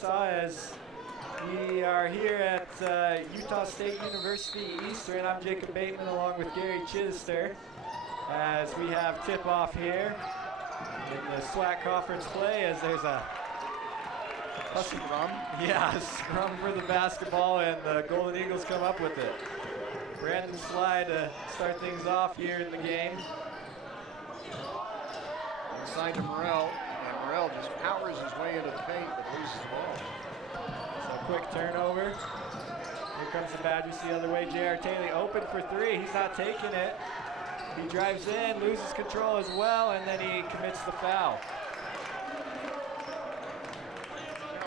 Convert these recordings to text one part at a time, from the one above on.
Utah, as we are here at Utah State University Eastern. I'm Jacob Bateman along with Gary Chister, as we have tip-off here in the SWAC conference play, as there's a scrum. Yeah, a scrum for the basketball, and the Golden Eagles come up with it. Brandon Sly to start things off here in the game. Inside to Morrell, and Morrell just powers his way into the paint, but loses the ball. So a quick turnover. Here comes the Badgers the other way. J.R. Taylor open for three. He's not taking it. He drives in, loses control as well, and then he commits the foul.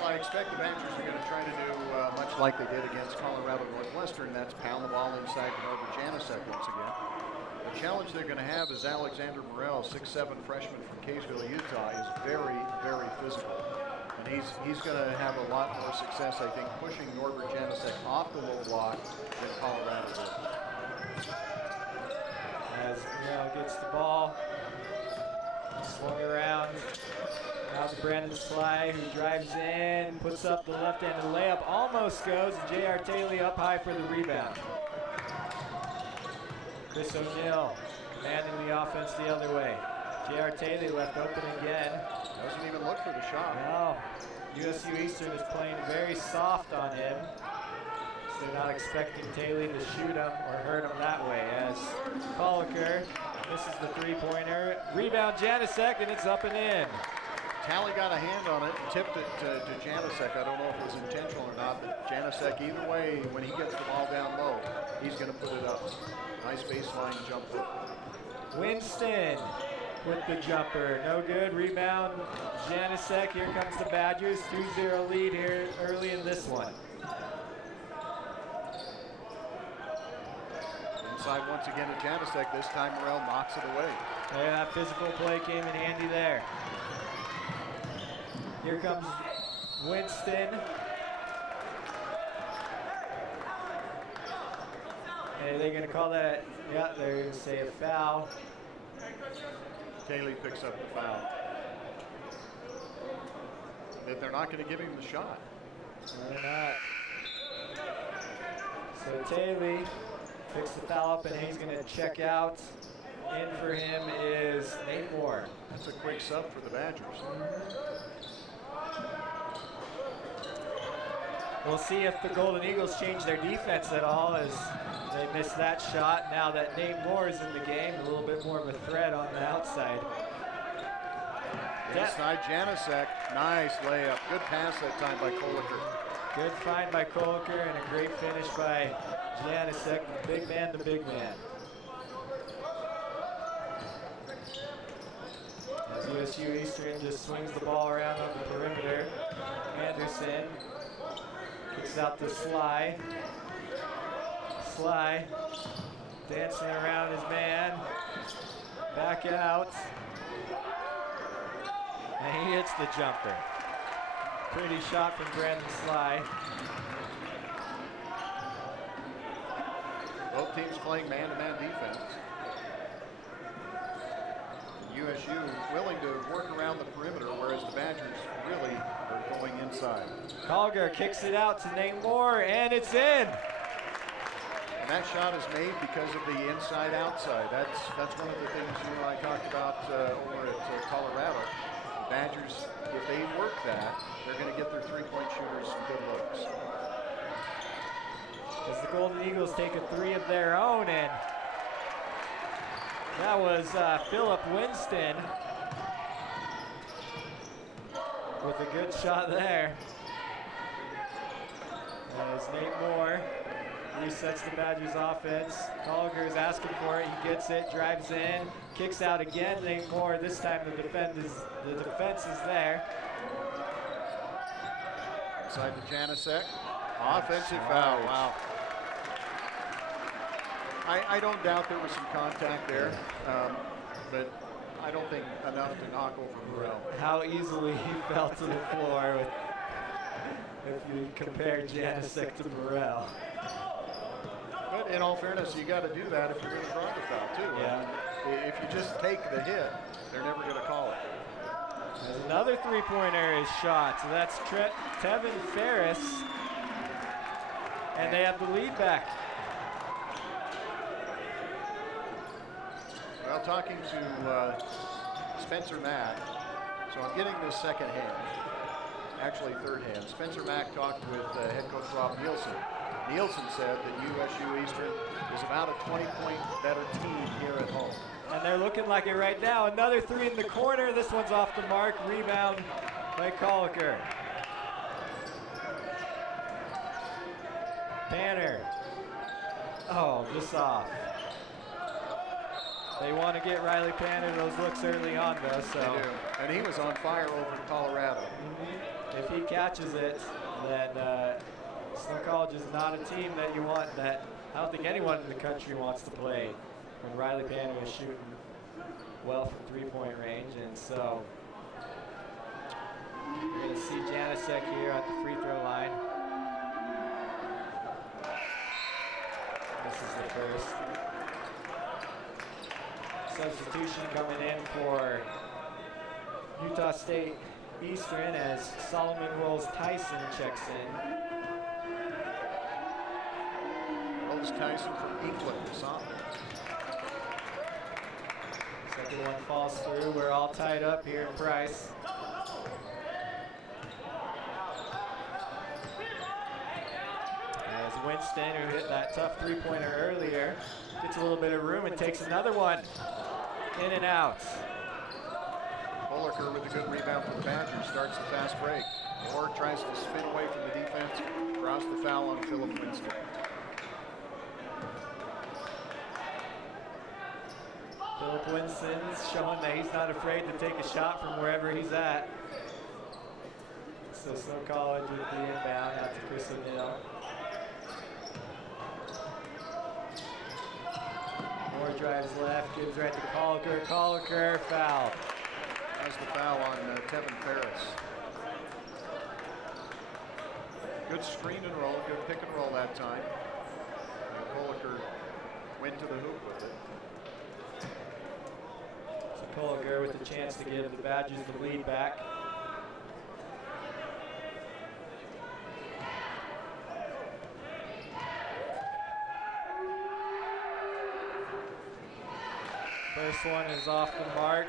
Well, I expect the Badgers are going to try to do much like they did against Colorado Northwestern. That's pound the ball inside to Norbert Janicek once again. The challenge they're going to have is Alexander Morrell, 6'7" freshman from Kaysville, Utah, is very, very physical. And he's going to have a lot more success, I think, pushing Norbert Janicek off the low block than Colorado did. As Morrell gets the ball, swung around. Now to Brandon Sly, who drives in, puts up the left-handed layup, almost goes, and J.R. Taylor up high for the rebound. Chris O'Neill commanding the offense the other way. J.R. Taylor left open again. Doesn't even look for the shot. No. USU Eastern is playing very soft on him. So they're not expecting Taylor to shoot him or hurt him that way. As Colliker misses the three-pointer. Rebound Janicek, and it's up and in. Talley got a hand on it and tipped it to Janicek. I don't know if it was intentional or not, but Janicek, either way, when he gets the ball down low, he's going to put it up. Nice baseline jump hook. Winston with the jumper. No good. Rebound Janicek. Here comes the Badgers. 2-0 lead here early in this one. Inside once again to Janicek. This time Morrell knocks it away. Yeah, that physical play came in handy there. Here comes Winston. Are they going to call that? Yeah, they're going to say a foul. Taylor picks up the foul. But they're not going to give him the shot. No, they're not. So Taylor picks the foul up, and he's going to check out. In for him is Nate Moore. That's a quick sub for the Badgers. We'll see if the Golden Eagles change their defense at all, as they missed that shot. Now that Nate Moore is in the game, a little bit more of a threat on the outside. Inside Janicek, nice layup. Good pass that time by Colliker. Good find by Colliker and a great finish by Janicek, big man to big man. As USU Eastern just swings the ball around on the perimeter. Anderson kicks out to Sly. Sly dancing around his man. Back out. And he hits the jumper. Pretty shot from Brandon Sly. Both teams playing man-to-man defense. USU willing to work around the perimeter, whereas the Badgers really are going inside. Colliker kicks it out to Nate Moore, and it's in. And that shot is made because of the inside-outside. That's one of the things I talked about over at Colorado. The Badgers, if they work that, they're going to get their three-point shooters some good looks. As the Golden Eagles take a three of their own, and that was Phillip Winston with a good shot there. As Nate Moore resets the Badgers offense. Colliker is asking for it. He gets it, drives in, kicks out again. Nate Moore, this time the defense is there. Inside to Janicek. Offensive foul. Wow. I don't doubt there was some contact there, but I don't think enough to knock over Morrell. How easily he fell to the floor if you compare Janicek to Morrell. But in all fairness, you got to do that if you're going to draw the foul too. Yeah. If you just take the hit, they're never going to call it. As another three-pointer is shot, so that's Tevin Ferris, and they have the lead back. Well, talking to Spencer Mack, so I'm getting this second hand, actually third hand. Spencer Mack talked with head coach Rob Nielsen. Nielsen said that USU Eastern is about a 20-point better team here at home. And they're looking like it right now. Another three in the corner. This one's off the mark. Rebound by Colliker. Banner. Oh, just off. They want to get Riley Panner those looks early on, though. So. They do. And he was on fire over in Colorado. If he catches it, then Snow College is not a team that you want that I don't think anyone in the country wants to play when Riley Panner is shooting well from three-point range. And so you're going to see Janasek here at the free throw line. This is the first. Substitution coming in for Utah State Eastern as Solomon Rolls Tyson checks in. Rolls Tyson from England, sophomore. Second one falls through. We're all tied up here in Price. As Winston, who hit that tough three-pointer earlier, gets a little bit of room and takes another one. In and out. Colliker with a good rebound for the Badgers, starts the fast break. Moore tries to spin away from the defense, draws the foul on Philip Winston. Philip Winston's showing that he's not afraid to take a shot from wherever he's at. So Snow College with the inbound out to Chris O'Neill. Moore drives left, gives right to Colliker. Colliker, foul. Has the foul on Tevin Ferris. Good screen and roll, good pick and roll that time. And Colliker went to the hoop with it. So Colliker with the chance to give the Badgers the lead back. First one is off the mark.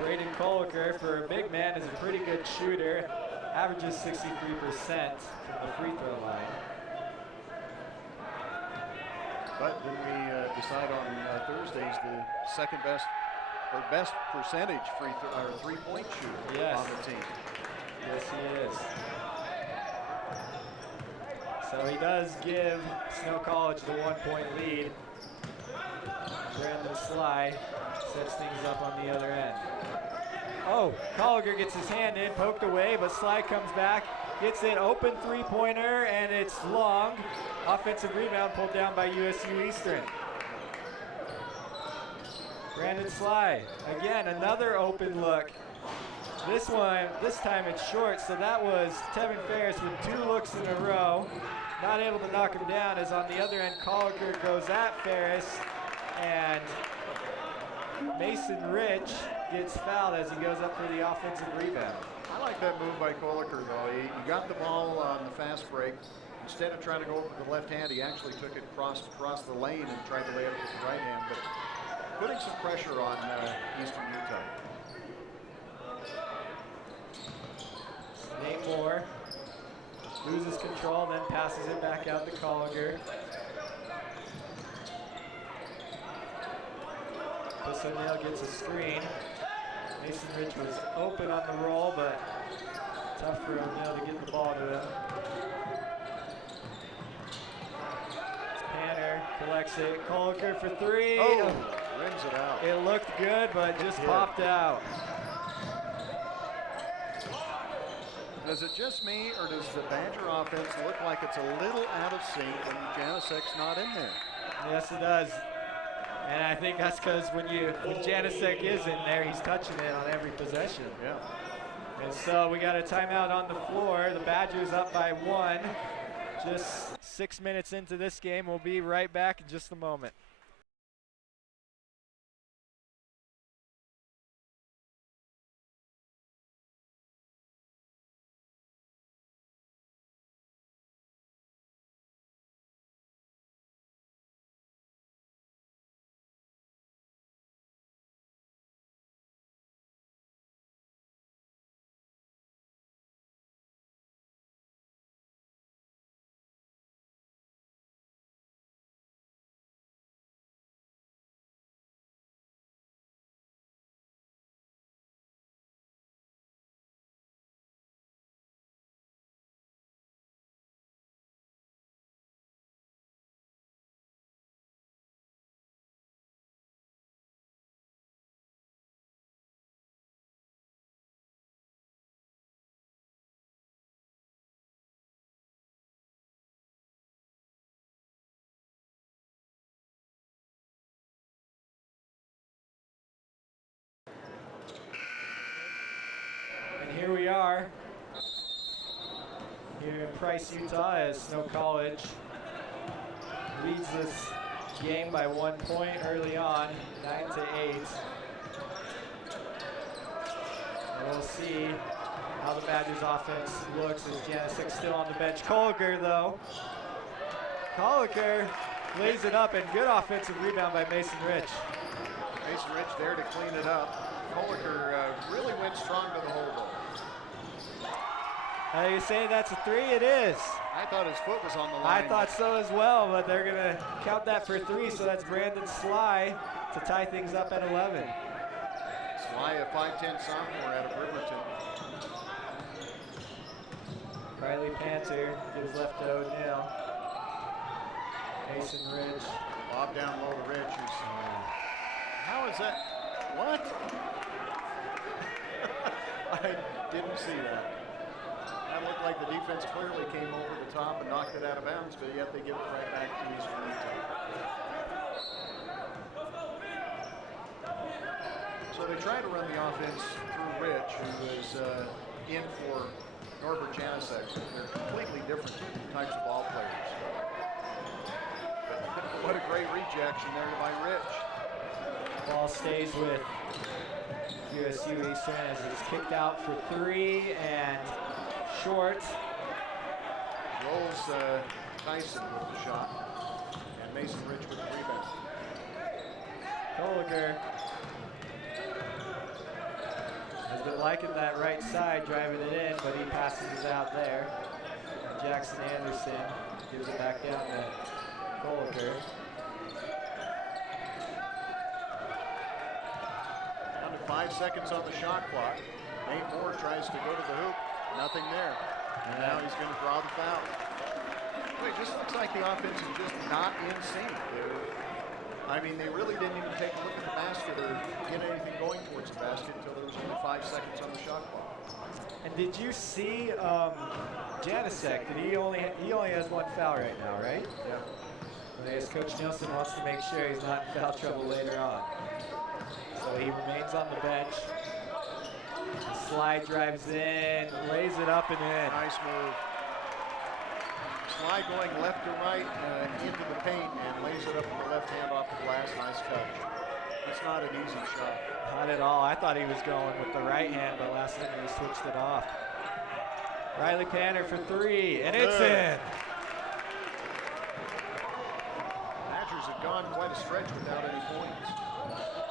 Braden Colliker, for a big man, is a pretty good shooter. Averages 63% from the free throw line. But didn't we decide on Thursdays the second best or best percentage three-point shooter on the team? Yes, he is. So he does give Snow College the 1-point lead. Brandon Sly sets things up on the other end. Oh, Colliker gets his hand in, poked away, but Sly comes back, gets it, open three-pointer, and it's long. Offensive rebound pulled down by USU Eastern. Brandon Sly, again, another open look. This time it's short, so that was Tevin Ferris with 2 looks in a row. Not able to knock him down, as on the other end, Colliker goes at Ferris, and Mason Rich gets fouled as he goes up for the offensive rebound. I like that move by Colliker, though. He got the ball on the fast break. Instead of trying to go over with the left hand, he actually took it across the lane and tried to lay it with the right hand, but putting some pressure on Eastern Utah. Nate Moore loses control, then passes it back out to Colliker. O'Neill gets a screen. Mason Rich was open on the roll, but tough for O'Neill to get the ball to him. Panner collects it. Colliker for 3. Oh, rims it out. It looked good, but just popped out. Is it just me, or does the Badger offense look like it's a little out of sync when Janasek's not in there? Yes, it does. And I think that's because when Janasek is in there, he's touching it on every possession. Yeah. And so we got a timeout on the floor. The Badgers up by 1. Just 6 minutes into this game. We'll be right back in just a moment. Price, Utah, as Snow College leads this game by 1 point early on, 9-8. And we'll see how the Badgers offense looks as Janicek still on the bench. Kolliker, though. Kolliker lays it up, and good offensive rebound by Mason Rich. Mason Rich there to clean it up. Kolliker really went strong to the hole. You say that's a 3? It is. I thought his foot was on the line. I thought so as well, but they're going to count that for 3, so that's Brandon Sly to tie things up at 11. Sly, a 5'10" sophomore out of Riverton. Riley Panther gives left to O'Neill. Mason Rich. Bob down low to Rich. How is that? What? I didn't see that. That looked like the defense clearly came over the top and knocked it out of bounds, but yet they give it right back to Eastern Utah. So they try to run the offense through Rich, who is in for Norbert Janicek. They're completely different types of ball players. But what a great rejection there by Rich. Ball stays with USU Eastern as it's kicked out for 3 and short. Rolls Tyson with the shot, and Mason Rich with the rebound. Kolliker has been liking that right side, driving it in, but he passes it out there. And Jackson Anderson gives it back down to Kolliker. Down to 5 seconds on the shot clock. Nate Moore tries to go to the hoop. Nothing there. And now he's going to draw the foul. It just looks like the offense is just not in sync. I mean, they really didn't even take a look at the basket or get anything going towards the basket until there was only 5 seconds on the shot clock. And did you see Janicek? He only has 1 foul right now, right? Yeah. As Coach Nielsen wants to make sure he's not in foul trouble later on. So he remains on the bench. Sly drives in, lays it up and in. Nice move. Sly going left to right into the paint and lays it up with the left hand off the glass. Nice touch. It's not an easy shot. Not at all. I thought he was going with the right hand, but last minute he switched it off. Riley Panther for 3, and it's in. Badgers have gone quite a stretch without any points.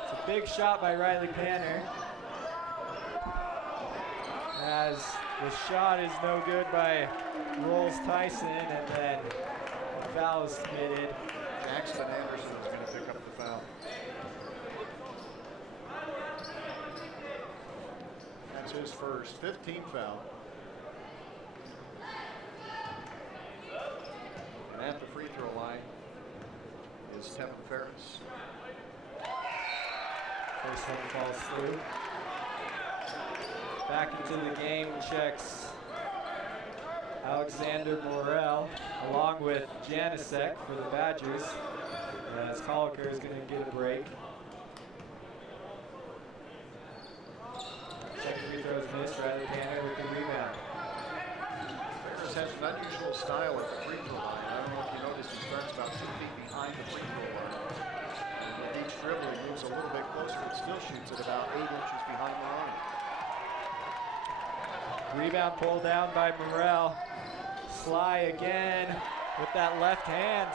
It's a big shot by Riley Panther. As the shot is no good by Rolls Tyson, and then the foul is committed. Jackson Anderson is going to pick up the foul. That's his first, 15th foul. And at the free throw line is Tevin Ferris. First one falls through. Back into the game checks Alexander Morel along with Janicek for the Badgers, as Kolliker is going to get a break. Second free throw is missed. Riley Panther with the rebound. Ferris has an unusual style at the free throw line. I don't know if you noticed, he starts about 2 feet behind the free throw line. And with each dribble, he moves a little bit closer and still shoots at about 8 inches behind the line. Rebound pulled down by Morel. Sly again with that left hand.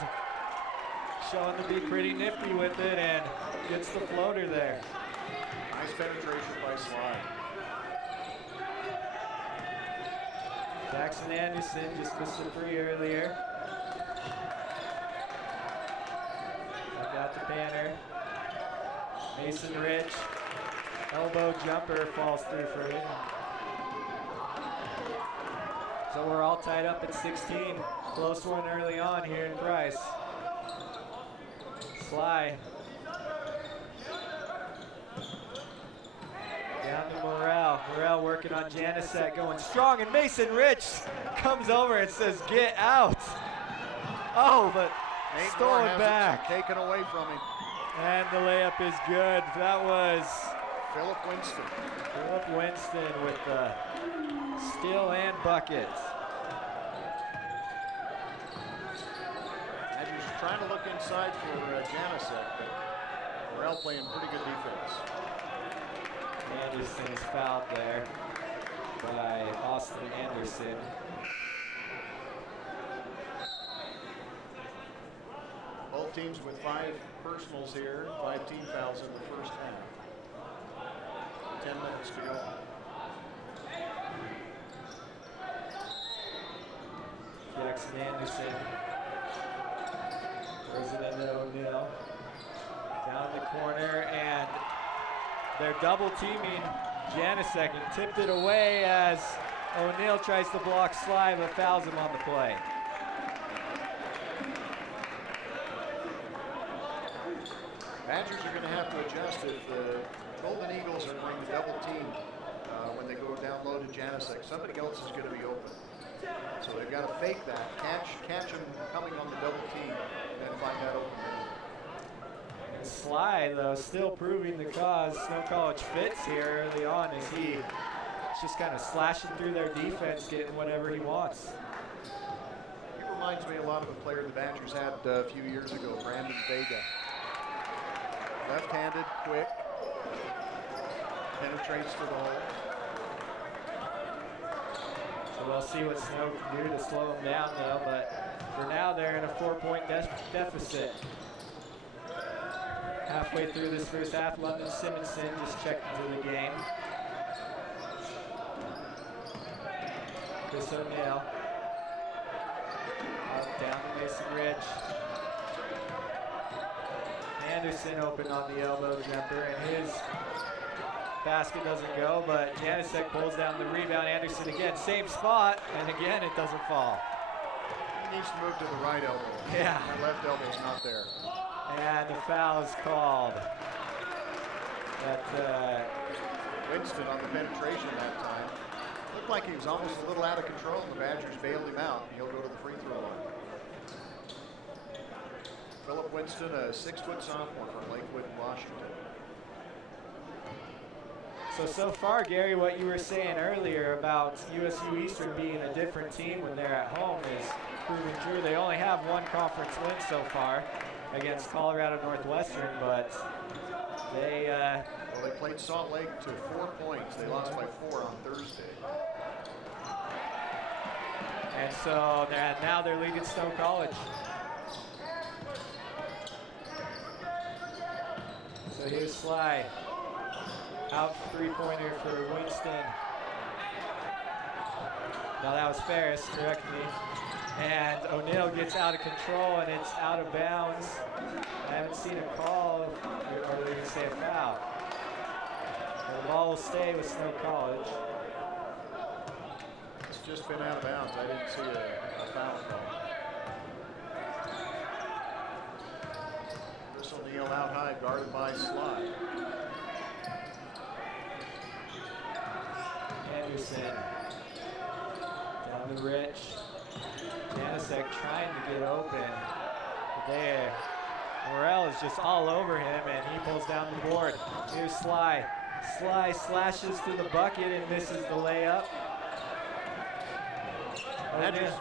Showing to be pretty nifty with it and gets the floater there. Nice penetration by Sly. Jackson Anderson just missed a 3 earlier. Back out to Panther. Mason Rich. Elbow jumper falls through for him. So we're all tied up at 16. Close one early on here in Price. Sly. Down to Morel. Morel working on Janicek, going strong, and Mason Rich comes over and says, "Get out." Oh, but Nate stolen Moore has back. it taken away from him. And the layup is good. That was Philip Winston. Philip Winston with the steal and bucket. trying to look inside for Janicek, but Morrell playing pretty good defense. Anderson is fouled there by Austin Anderson. Both teams with 5 personals here, 5 team fouls in the first half. 10 minutes to go. Jackson Anderson throws it into O'Neal. Down the corner, and they're double teaming Janicek and tipped it away as O'Neal tries to block Sly but fouls him on the play. Badgers are going to have to adjust if the Golden Eagles are going to double team when they go down low to Janicek. Somebody else is going to be open. So they've got to fake that, catch him coming on the double team, and then find that open man. Sly, though, still proving the cause Snow College fits here early on as he's just kind of slashing through their defense, getting whatever he wants. He reminds me a lot of a player the Badgers had a few years ago, Brandon Vega. Left-handed, quick, penetrates to the hole. So we'll see what Snow can do to slow him down, though, but for now they're in a 4-point deficit. Halfway through this first half, London Simonson just checked into the game. Chris O'Neal. Up, down to Mason Ridge. Anderson open on the elbow jumper, and his basket doesn't go, but Janicek pulls down the rebound. Anderson again, same spot, and again it doesn't fall. He needs to move to the right elbow. Yeah. That left elbow's not there. And the foul is called. Winston on the penetration that time. Looked like he was almost a little out of control, and the Badgers bailed him out. He'll go to the free throw line. Philip Winston, a 6-foot sophomore from Lakewood, Washington. So far, Gary, what you were saying earlier about USU Eastern being a different team when they're at home is proving true. They only have one conference win so far against Colorado Northwestern, but they well, they played Salt Lake to 4 points. They lost by 4 on Thursday. And so now they're leading Snow College. So here's Sly. Out 3-pointer for Winston. No, that was Ferris, correct me. And O'Neal gets out of control, and it's out of bounds. I haven't seen a call, or are they going to say a foul? And the ball will stay with Snow College. It's just been out of bounds. I didn't see a foul call. Chris O'Neal out high, guarded by Sly. Anderson down to Rich. Janicek trying to get open. There. Morrell is just all over him, and he pulls down the board. Here's Sly. Sly slashes to the bucket and misses the layup. Badgers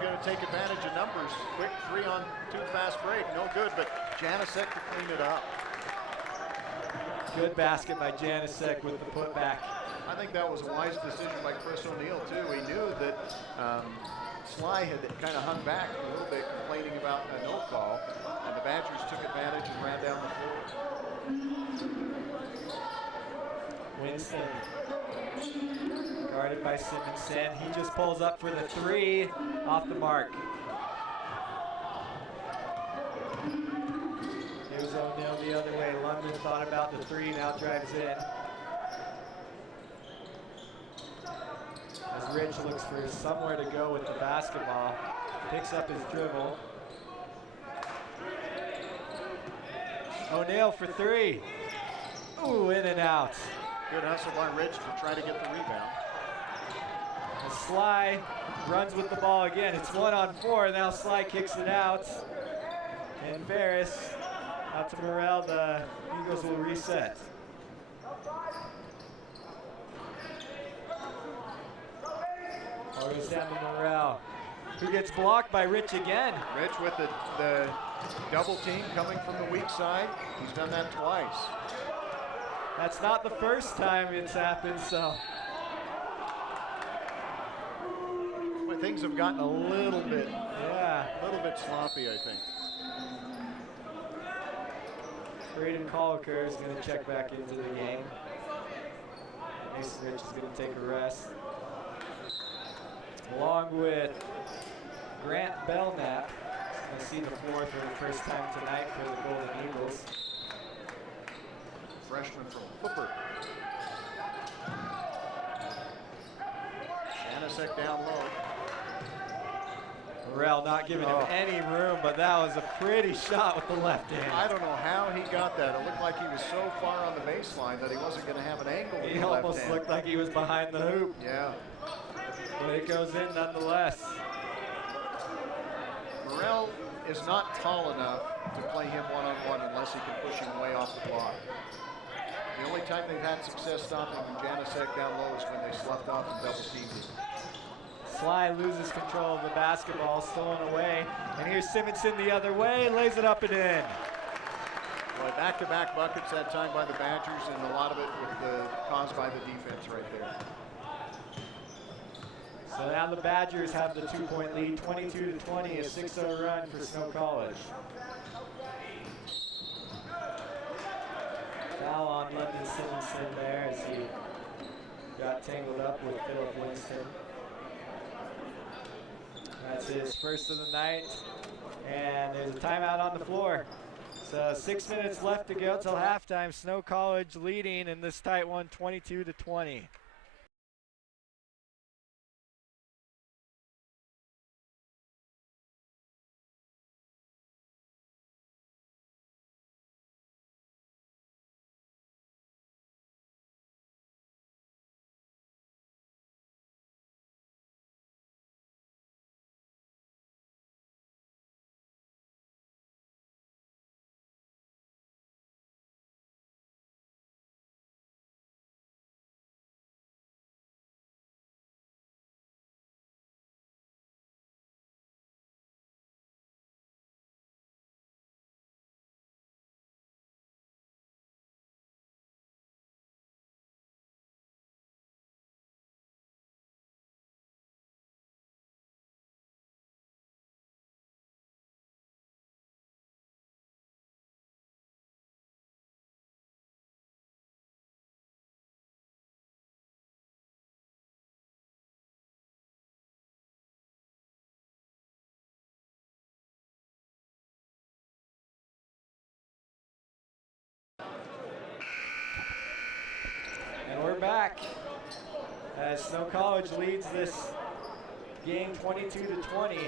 going to take advantage of numbers. Quick 3 on 2 fast break. No good, but Janicek to clean it up. Good basket by Janicek with the putback. I think that was a wise decision by Chris O'Neal, too. He knew that Sly had kind of hung back a little bit, complaining about a no call, and the Badgers took advantage and ran down the floor. Winston, guarded by Simonson. He just pulls up for the 3, off the mark. Here's O'Neal the other way. London thought about the 3, now drives in. As Rich looks for somewhere to go with the basketball, picks up his dribble. O'Neal for 3. Ooh, in and out. Good hustle by Rich to try to get the rebound. And Sly runs with the ball again. It's 1-on-4. Now Sly kicks it out. And Ferris out to Morrell. The Eagles will reset. Ball goes down to Morrell. who gets blocked by Rich again. Rich with the double team coming from the weak side. He's done that twice. That's not the first time it's happened, so. Well, things have gotten a little bit, yeah, a little bit sloppy, I think. Braden Colliker is going to check back into the game. Mason Rich is going to take a rest. Along with Grant Belknap, going to see the floor for the first time tonight for the Golden Eagles. Freshman from Hooper. Janasek down low. Morrell not giving him any room, but that was a pretty shot with the left hand. I don't know how he got that. It looked like he was so far on the baseline that he wasn't going to have an angle with He the left almost hand. looked like he was behind the hoop. Yeah. But it goes in nonetheless. Morrell is not tall enough to play him one-on-one unless he can push him way off the block. The only time they've had success stopping Janasek down low is when they sloughed off and double-teamed him. Sly loses control of the basketball, stolen away. And here's Simonson the other way, lays it up and in. Boy, back-to-back buckets that time by the Badgers, and a lot of it caused by the defense right there. So now the Badgers have the 2-point lead, 22-20, a 6-0 run for Snow College. Foul on London Simonson there as he got tangled up with Philip Winston. That's his first of the night, and there's a timeout on the floor. So 6 minutes left to go till halftime. Snow College leading in this tight one, 22-20. And we're back as Snow College leads this game 22-20.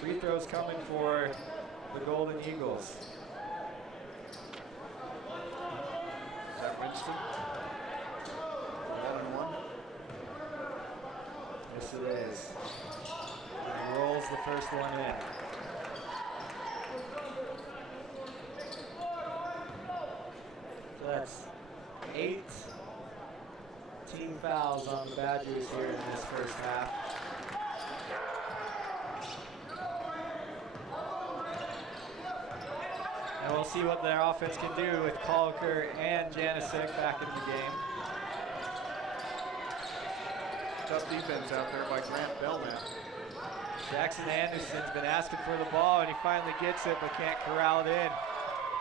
Free throws coming for the Golden Eagles. Is that Winston? 1-1. Yes, it is. And rolls the first one in. So that's 8 team fouls on the Badgers here in this first half. And we'll see what their offense can do with Colliker and Janasek back in the game. Tough defense out there by Grant Belknap. Jackson Anderson's been asking for the ball, and he finally gets it, but can't corral it in.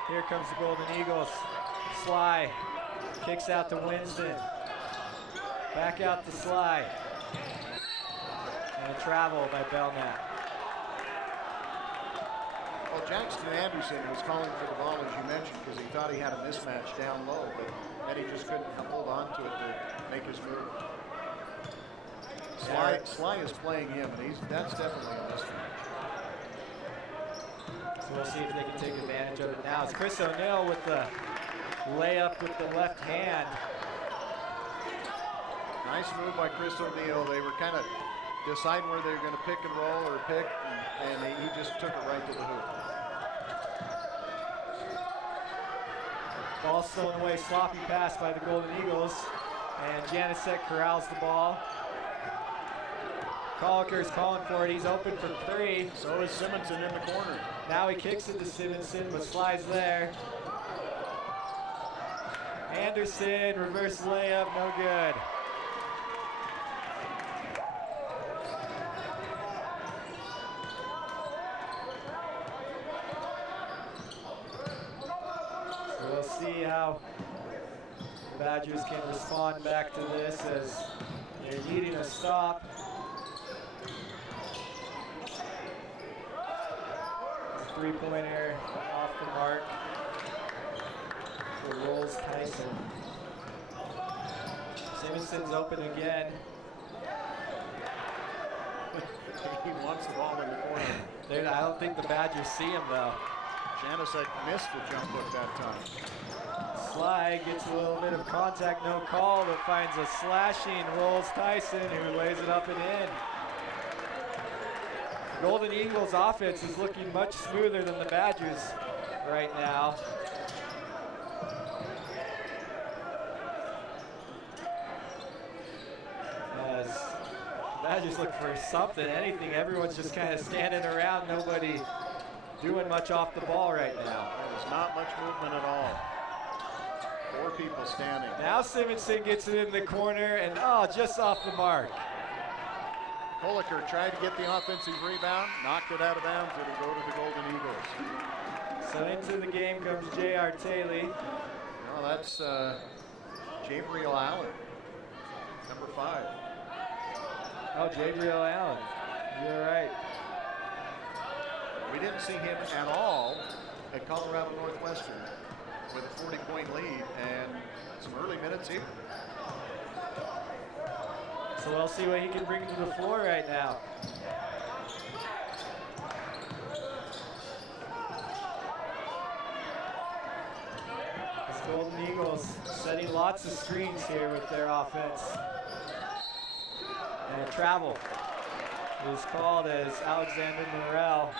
Here comes the Golden Eagles. Sly kicks out to Winston. Back out to Sly. And a travel by Belknap. Well, Jackson Anderson was calling for the ball, as you mentioned, because he thought he had a mismatch down low, but then he just couldn't hold on to it to make his move. Sly is playing him, and that's definitely a mismatch. So we'll see if they can take advantage of it now. It's Chris O'Neill with the layup with the left hand. Nice move by Chris O'Neill. They were kind of deciding where they were going to pick and roll or pick, and he just took it right to the hoop. Ball stolen away, sloppy pass by the Golden Eagles, and Janasek corrals the ball. Colker's calling for it. He's open for 3. So is Simonson in the corner. Now he kicks it to Simonson, but slides there. Anderson, reverse layup, no good. So we'll see how the Badgers can respond back to this as they're needing a stop. Three-pointer off the mark for Rolls Tyson. Simonson's open again. He wants the ball in the corner. I don't think the Badgers see him though. Janusek missed the jump hook that time. Slide gets a little bit of contact, no call, but finds a slashing Rolls Tyson who lays it up and in. Golden Eagles offense is looking much smoother than the Badgers right now. As the Badgers look for something, anything, everyone's just kind of standing around, nobody doing much off the ball right now. There's not much movement at all. 4 people standing. Now Simonson gets it in the corner and just off the mark. Koliker tried to get the offensive rebound, knocked it out of bounds. It'll go to the Golden Eagles. So into the game comes J.R. Taylor. No, that's Jabriel Allen, number 5. Oh, Jabriel Allen. You're right. We didn't see him at all at Colorado Northwestern with a 40-point lead and some early minutes here. So we'll see what he can bring to the floor right now. This Golden Eagles setting lots of screens here with their offense. And a travel is called as Alexander Morrell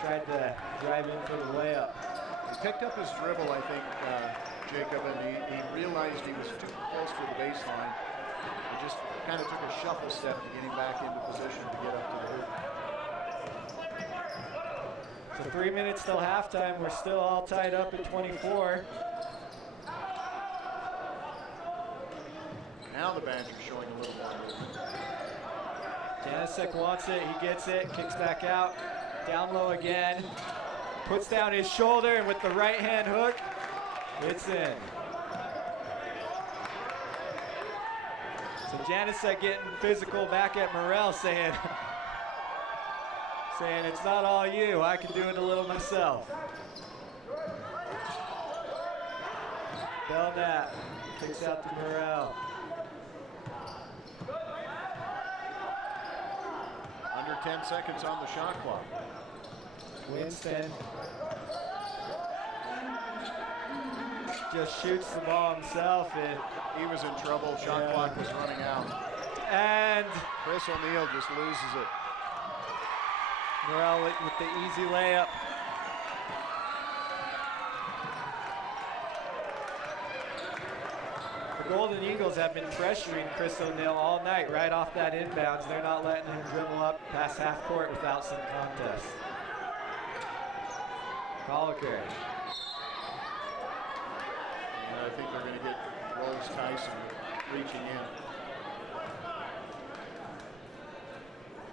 tried to drive in for the layup. He picked up his dribble, I think, Jacob, and he realized he was too close to the baseline. He just kind of took a shuffle step to getting back into position to get up to the hoop. So 3 minutes till halftime. We're still all tied up at 24. Now the Badgers showing a little more movement. Janusek wants it, he gets it, kicks back out, down low again, puts down his shoulder, and with the right hand hook, it's in. So Janusek getting physical back at Morrell, saying it's not all you, I can do it a little myself. Belknap kicks out to Morrell. Under 10 seconds on the shot clock. Winston just shoots the ball himself, and he was in trouble. Shot clock was running out. And Chris O'Neal just loses it. Morrell with the easy layup. The Golden Eagles have been pressuring Chris O'Neal all night right off that inbounds. They're not letting him dribble up past half court without some contest. Colker. And I think they're going to get Rolls Tyson reaching in.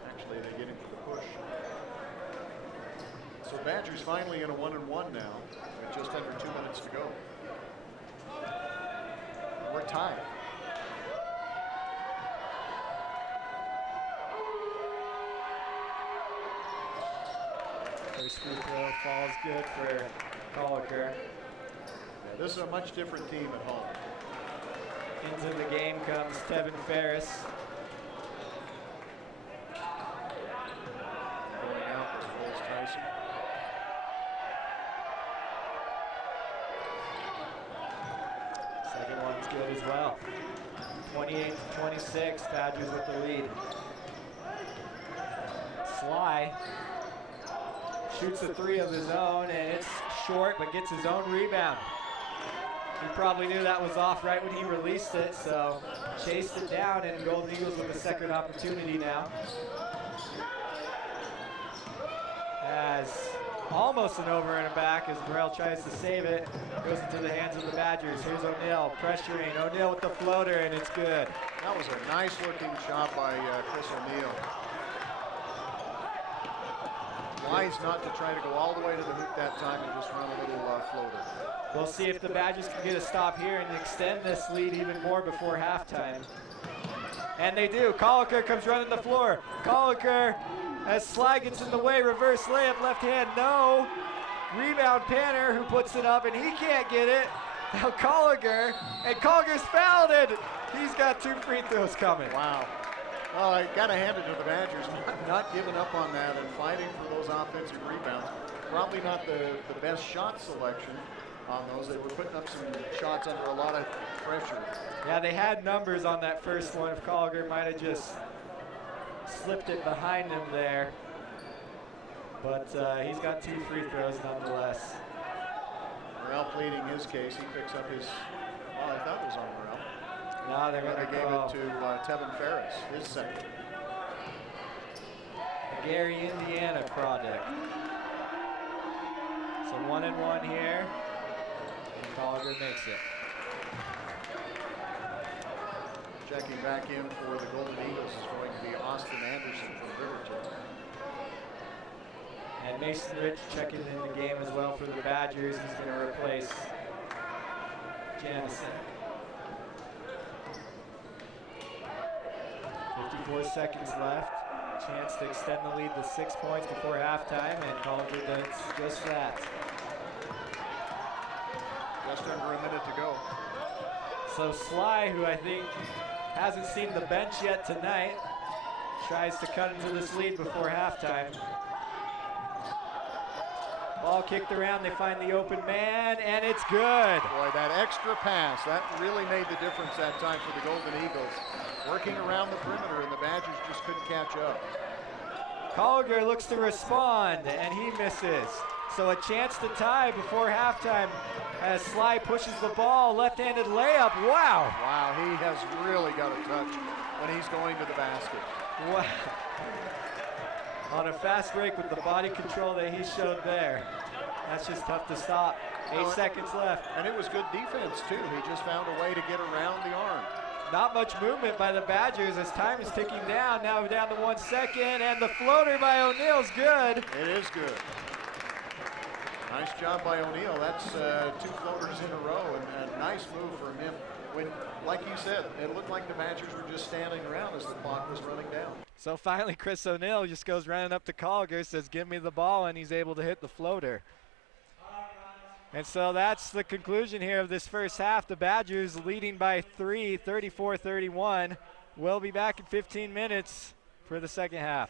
Actually, they get him for the push. So Badgers finally in a 1-and-1 now with just under 2 minutes to go. We're tied. First free throw falls good for Colker. Yeah, this is a much different team at home. Into the game comes Tevin Ferris. Going out with Rolls Tyson. Second one's good as well. 28-26, Badgers with the lead. Sly shoots a 3 of his own, and it's short, but gets his own rebound. He probably knew that was off right when he released it, so chased it down, and Golden Eagles with a second opportunity now. As almost an over and a back as Burrell tries to save it. Goes into the hands of the Badgers. Here's O'Neill pressuring. O'Neill with the floater, and it's good. That was a nice looking shot by Chris O'Neill. Wise not to try to go all the way to the hoop that time and just run a little floater. We'll see if the Badgers can get a stop here and extend this lead even more before halftime. And they do. Colliker comes running the floor. Colliker, as Sly gets in the way, reverse layup, left hand, no. Rebound Panner, who puts it up, and he can't get it. Now Colliger, and Colliger's fouled it. He's got 2 free throws coming. Wow. Well, I got to hand it to the Badgers, not giving up on that and fighting for those offensive rebounds. Probably not the best shot selection on those. They were putting up some shots under a lot of pressure. Yeah, they had numbers on that first one. If Colliger might have just slipped it behind him there. But he's got 2 free throws nonetheless. Morrell pleading his case. He picks up his, well, I thought it was on Morrell. No, they're going to gave it to Tevin Ferris, his second. A Gary, Indiana project. So 1-and-1 here. And Colliger makes it. Checking back in for the Golden Eagles is going to be Austin Anderson from Riverton. And Mason Rich checking in the game as well for the Badgers. He's going to replace Janison. 54 seconds left. Chance to extend the lead to 6 points before halftime, and Colliger does just that. Just under a minute to go. So Sly, who I think hasn't seen the bench yet tonight, tries to cut into this lead before halftime. Ball kicked around, they find the open man, and it's good. Boy, that extra pass, that really made the difference that time for the Golden Eagles. Working around the perimeter, and the Badgers just couldn't catch up. Colliger looks to respond, and he misses. So a chance to tie before halftime as Sly pushes the ball, left-handed layup, wow. Wow, he has really got a touch when he's going to the basket. Wow. On a fast break with the body control that he showed there. That's just tough to stop. 8 seconds left. And it was good defense too. He just found a way to get around the arm. Not much movement by the Badgers as time is ticking down. Now we're down to 1 second, and the floater by O'Neill's good. It is good. Nice job by O'Neill. That's 2 floaters in a row, and a nice move from him. When, like you said, it looked like the Badgers were just standing around as the clock was running down. So finally, Chris O'Neill just goes running up to Colliger, says, give me the ball, and he's able to hit the floater. And so that's the conclusion here of this first half. The Badgers leading by 3, 34-31. We'll be back in 15 minutes for the second half.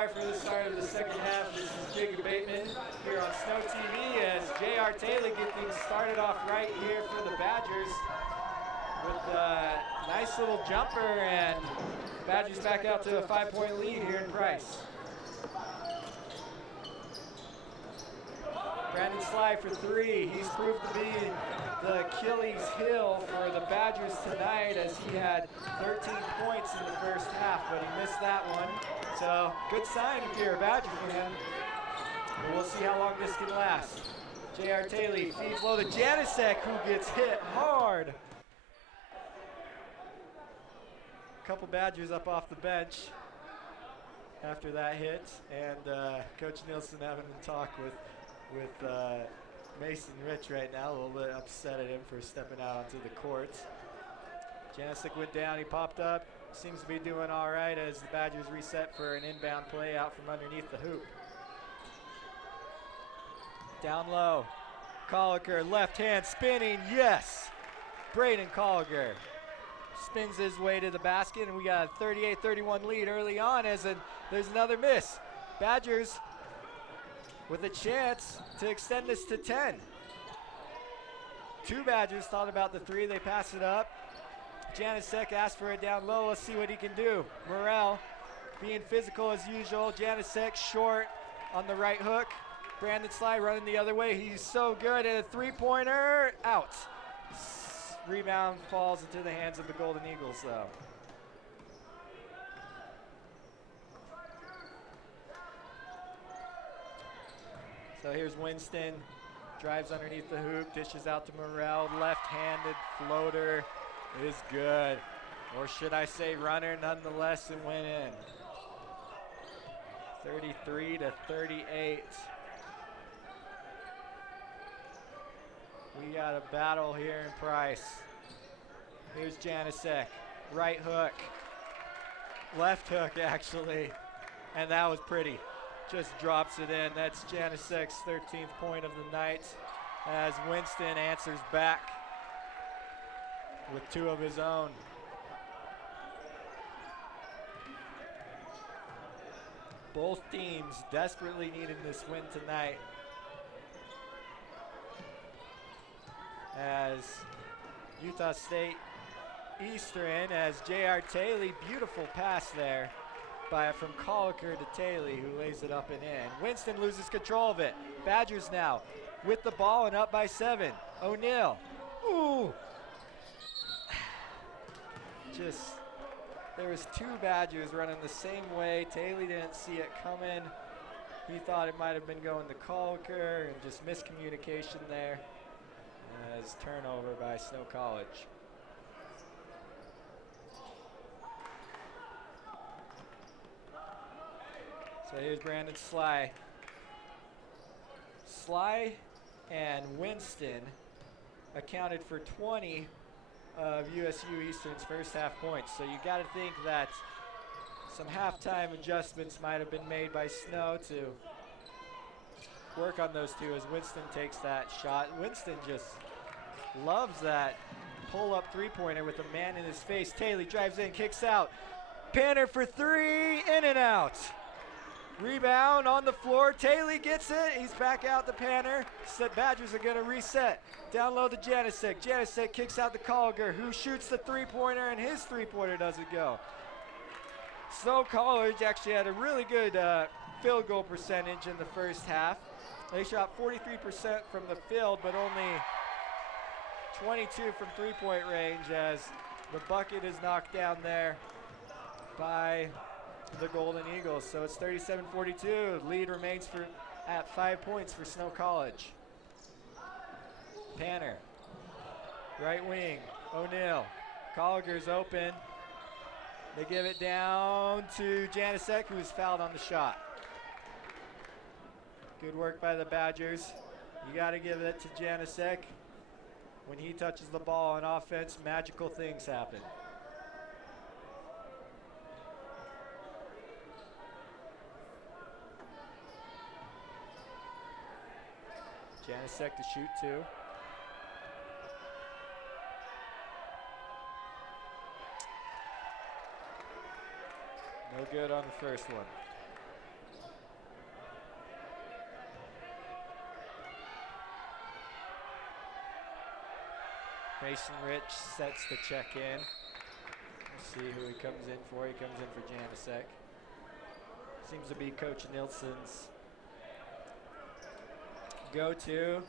are for the start of the second half. This is Jacob Bateman here on Snow TV as J.R. Taylor get things started off right here for the Badgers with a nice little jumper, and Badgers back out to a 5-point lead here in Price. Brandon Sly for three. He's proved to be the Achilles heel for the Badgers tonight as he had 13 points in the first half, but he missed that one. So good sign if you're a Badger fan. But we'll see how long this can last. J.R. Taylor feeds low to Janicek, who gets hit hard. A couple Badgers up off the bench after that hit, and Coach Nielsen having a talk with Mason Rich right now, a little bit upset at him for stepping out onto the court. Janicek went down, he popped up, seems to be doing all right as the Badgers reset for an inbound play out from underneath the hoop. Down low, Colliker, left hand spinning, yes! Braden Colliker spins his way to the basket, and we got a 38-31 lead early on as there's another miss. Badgers with a chance to extend this to 10. Two Badgers thought about the three, they pass it up. Janicek asked for it down low, let's see what he can do. Morrell being physical as usual. Janicek short on the right hook. Brandon Sly running the other way, he's so good, and a three-pointer, out. Rebound falls into the hands of the Golden Eagles though. So here's Winston, drives underneath the hoop, dishes out to Morrell, left-handed floater is good. Or should I say runner nonetheless, and went in. 33-38. We got a battle here in Price. Here's Janicek, right hook, left hook actually, and that was pretty. Just drops it in. That's Janicek's 13th point of the night as Winston answers back with two of his own. Both teams desperately needed this win tonight as Utah State Eastern, as J.R. Taylor, beautiful pass there from Colliker to Taylor, who lays it up and in. Winston loses control of it. Badgers now with the ball and up by 7. O'Neal, ooh. There was two Badgers running the same way. Taylor didn't see it coming. He thought it might have been going to Colliker, and just miscommunication there as turnover by Snow College. So here's Brandon Sly. Sly and Winston accounted for 20 of USU Eastern's first half points. So you got to think that some halftime adjustments might have been made by Snow to work on those two as Winston takes that shot. Winston just loves that pull-up three-pointer with a man in his face. Taylor drives in, kicks out. Panner for three, in and out. Rebound on the floor. Taylor gets it. He's back out to Panner. Badgers are going to reset. Down low to Janicek. Janicek kicks out to Colliger, who shoots the three-pointer, and his three-pointer doesn't go. Snow College actually had a really good field goal percentage in the first half. They shot 43% from the field, but only 22 from three-point range as the bucket is knocked down there by the Golden Eagles. So it's 37-42. Lead remains at 5 points for Snow College. Panner, right wing, O'Neal. Colliger's open. They give it down to Janicek, who's fouled on the shot. Good work by the Badgers. You got to give it to Janicek. When he touches the ball on offense, magical things happen. Janicek to shoot two. No good on the first one. Mason Rich sets the check in. We'll see who he comes in for. He comes in for Janasek. Seems to be Coach Nilsson's go-to.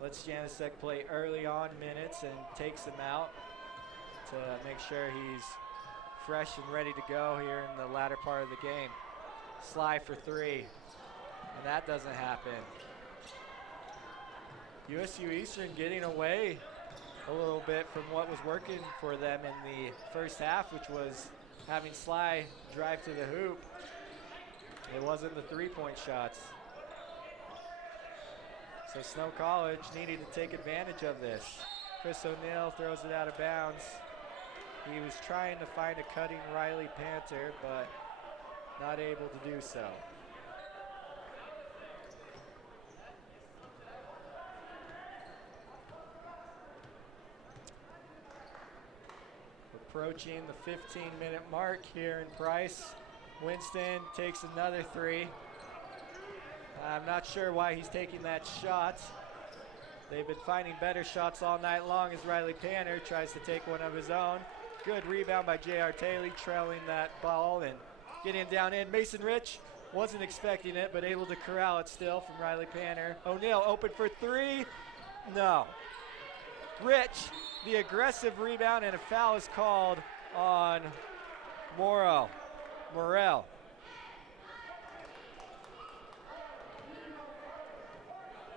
Lets Janasek play early on minutes and takes him out to make sure he's fresh and ready to go here in the latter part of the game. Sly for three, and that doesn't happen. USU Eastern getting away a little bit from what was working for them in the first half, which was having Sly drive to the hoop. It wasn't the three-point shots. So Snow College needed to take advantage of this. Chris O'Neill throws it out of bounds. He was trying to find a cutting Riley Panther, but not able to do so. Approaching the 15-minute mark here in Price. Winston takes another three. I'm not sure why he's taking that shot. They've been finding better shots all night long as Riley Panther tries to take one of his own. Good rebound by J.R. Taylor, trailing that ball and getting down in. Mason Rich wasn't expecting it, but able to corral it still from Riley Panther. O'Neill open for three. No. Rich, the aggressive rebound, and a foul is called on Morrell.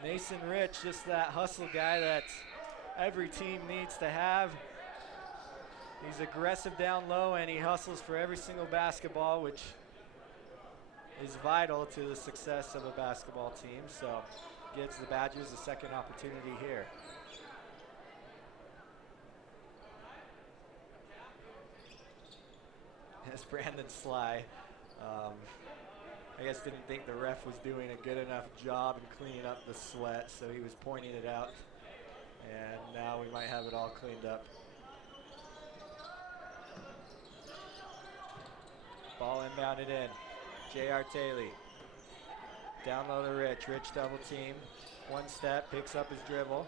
Mason Rich, just that hustle guy that every team needs to have. He's aggressive down low and he hustles for every single basketball, which is vital to the success of a basketball team. So gives the Badgers a second opportunity here. It's Brandon Sly. I guess didn't think the ref was doing a good enough job in cleaning up the sweat, so he was pointing it out. And now we might have it all cleaned up. Ball inbounded in. J.R. Taylor. Down low to Rich. Rich double team. One step, picks up his dribble.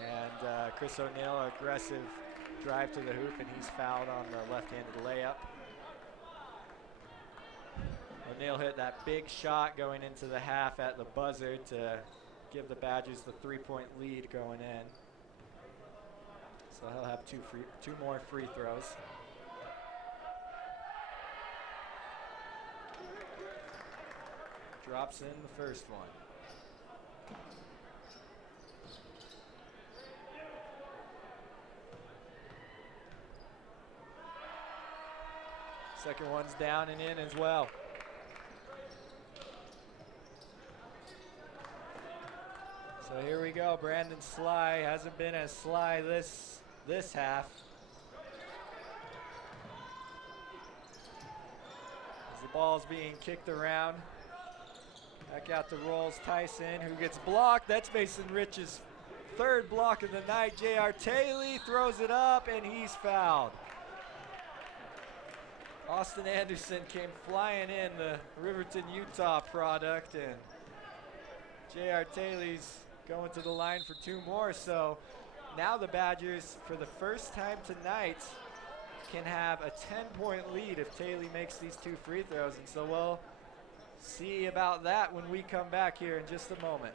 And Chris O'Neill, aggressive drive to the hoop, and he's fouled on the left-handed layup. O'Neill hit that big shot going into the half at the buzzer to give the Badgers the three-point lead going in. So he'll have two more free throws. Drops in the first one. Second one's down and in as well. So here we go. Brandon Sly hasn't been as sly this half. As the ball's being kicked around. Back out to Rolls Tyson, who gets blocked. That's Mason Rich's third block of the night. J.R. Taylor throws it up, and he's fouled. Austin Anderson came flying in, the Riverton, Utah product, and J.R. Taylor's going to the line for two more. So now the Badgers, for the first time tonight, can have a 10-point lead if Taylor makes these two free throws. And so we'll see about that when we come back here in just a moment.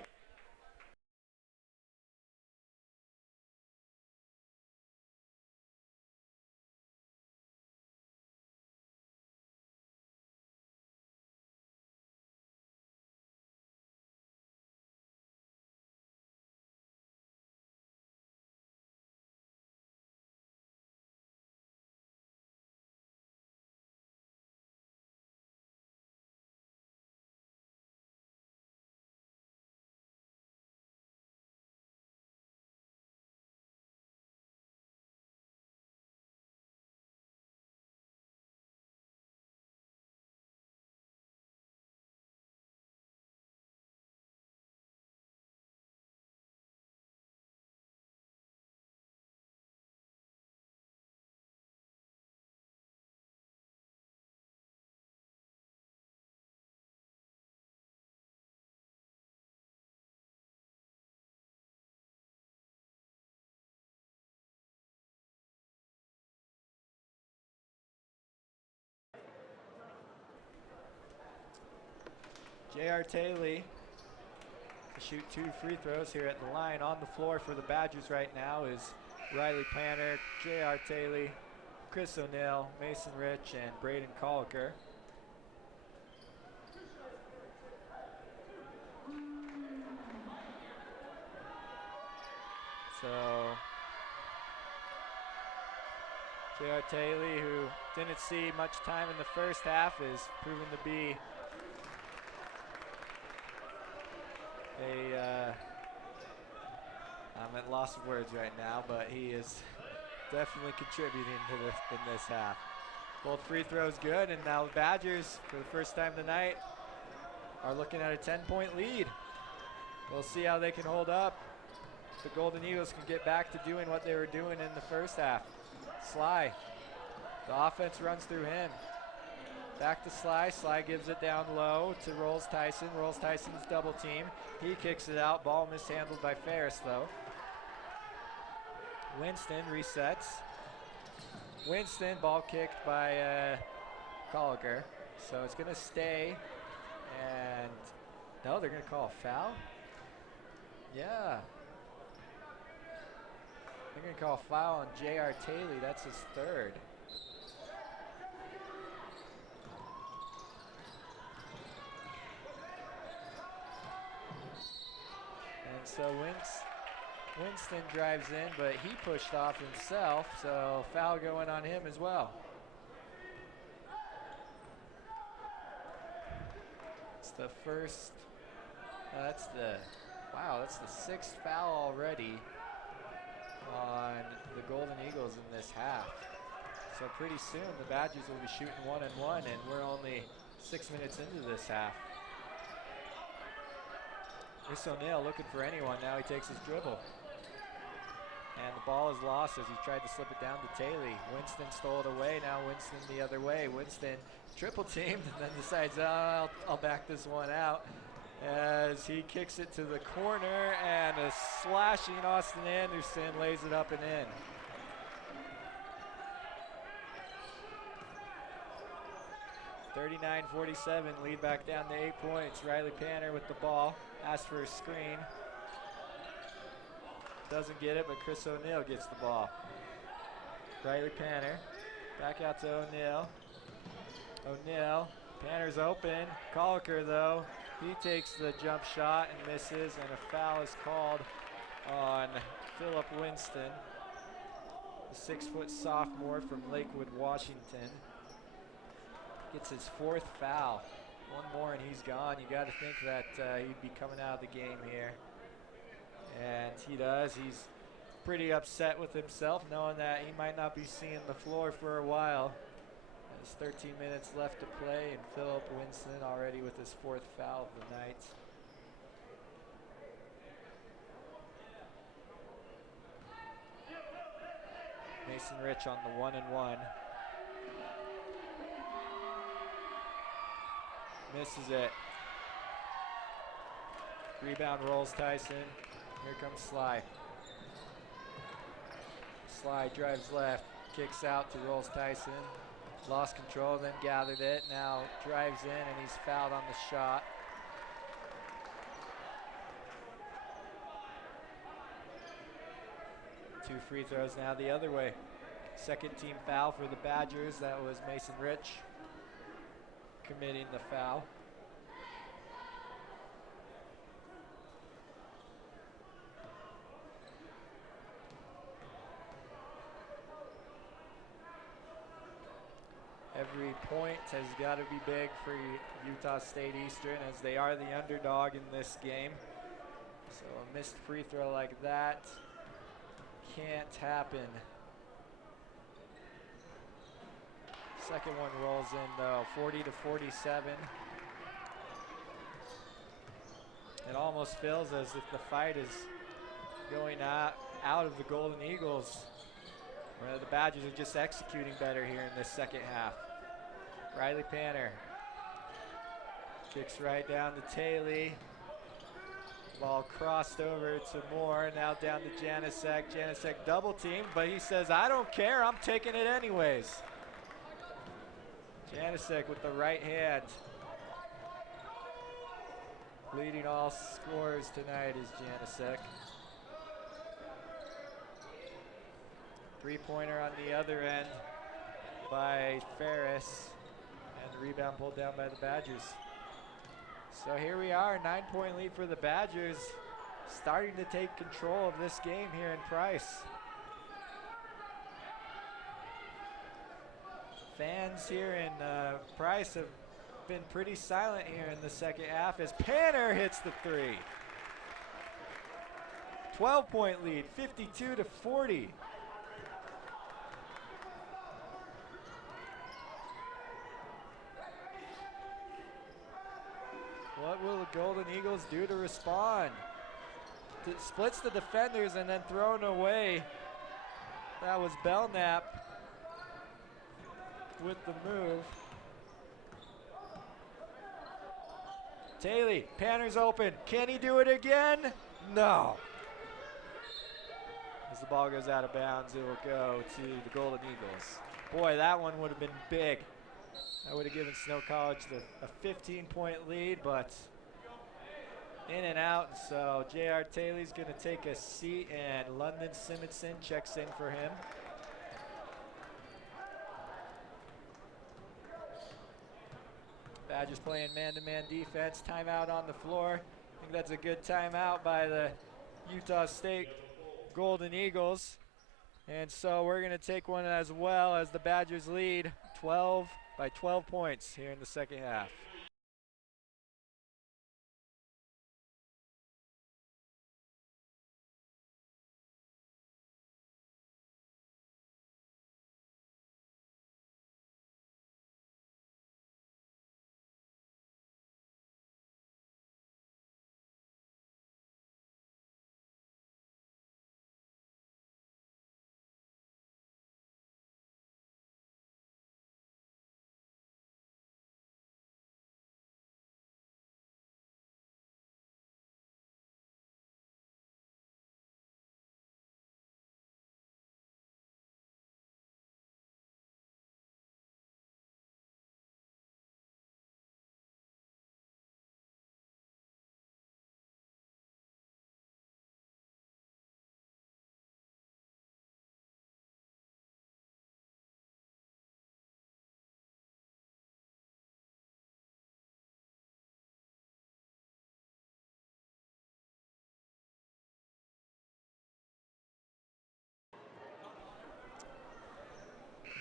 J.R. Taylor to shoot 2 free throws here at the line. On the floor for the Badgers right now is Riley Panner, J.R. Taylor, Chris O'Neill, Mason Rich, and Braden Colliker. So J.R. Taylor, who didn't see much time in the first half, is proven to be I'm at loss of words right now, but he is definitely contributing to this in this half. Both free throws good, and now the Badgers, for the first time tonight, are looking at a 10-point lead. We'll see how they can hold up. The Golden Eagles can get back to doing what they were doing in the first half. Sly, the offense runs through him. Back to Sly. Sly gives it down low to Rolls Tyson. Rolls Tyson's double team. He kicks it out. Ball mishandled by Ferris, though. Winston resets. Winston, ball kicked by Colliger. So it's going to stay. And no, they're going to call a foul? Yeah. They're going to call a foul on J.R. Taylor. That's his third. So Winston drives in, but he pushed off himself, so foul going on him as well. It's the first, that's the 6th foul already on the Golden Eagles in this half. So pretty soon the Badgers will be shooting 1-1, and we're only 6 minutes into this half. Chris O'Neill looking for anyone. Now he takes his dribble. And the ball is lost as he tried to slip it down to Taylor. Winston stole it away. Now Winston the other way. Winston triple teamed and then decides, oh, I'll back this one out. As he kicks it to the corner, and a slashing Austin Anderson lays it up and in. (39-47), lead back down to 8 points. Riley Panner with the ball. Asks for a screen. Doesn't get it, but Chris O'Neill gets the ball. Riley Panner. Back out to O'Neill. O'Neill. Panner's open. Colliker, though, he takes the jump shot and misses, and a foul is called on Phillip Winston, the 6-foot sophomore from Lakewood, Washington. Gets his 4th foul. One more and he's gone. You got to think that he'd be coming out of the game here. And he does. He's pretty upset with himself, knowing that he might not be seeing the floor for a while. There's 13 minutes left to play, and Phillip Winston already with his 4th foul of the night. Mason Rich on the 1-and-1. Misses it. Rebound Rolls Tyson. Here comes Sly. Sly drives left, kicks out to Rolls Tyson. Lost control, then gathered it. Now drives in, and he's fouled on the shot. Two free throws now the other way. Second team foul for the Badgers. That was Mason Rich committing the foul. Every point has got to be big for Utah State Eastern, as they are the underdog in this game. So a missed free throw like that can't happen. Second one rolls in though, 40-47. It almost feels as if the fight is going out of the Golden Eagles, where the Badgers are just executing better here in this second half. Riley Panner kicks right down to Taylor. Ball crossed over to Moore, now down to Janicek. Janicek double teamed, but he says, I don't care, I'm taking it anyways. Janicek with the right hand. Leading all scorers tonight is Janasek. Three-pointer on the other end by Ferris, and the rebound pulled down by the Badgers. So here we are, 9-point lead for the Badgers, starting to take control of this game here in Price. Fans here in Price have been pretty silent here in the second half as Panner hits the three. 12-point lead, 52-40. What will the Golden Eagles do to respond? Splits the defenders and then thrown away. That was Belknap with the move. Taylor, Panner's open. Can he do it again? No. As the ball goes out of bounds, it will go to the Golden Eagles. Boy, that one would have been big. That would have given Snow College a 15-point lead, but in and out. So J.R. Taylor's going to take a seat, and London Simonson checks in for him. Badgers playing man-to-man defense. Timeout on the floor. I think that's a good timeout by the Utah State Golden Eagles. And so we're going to take one as well as the Badgers lead 12 points here in the second half.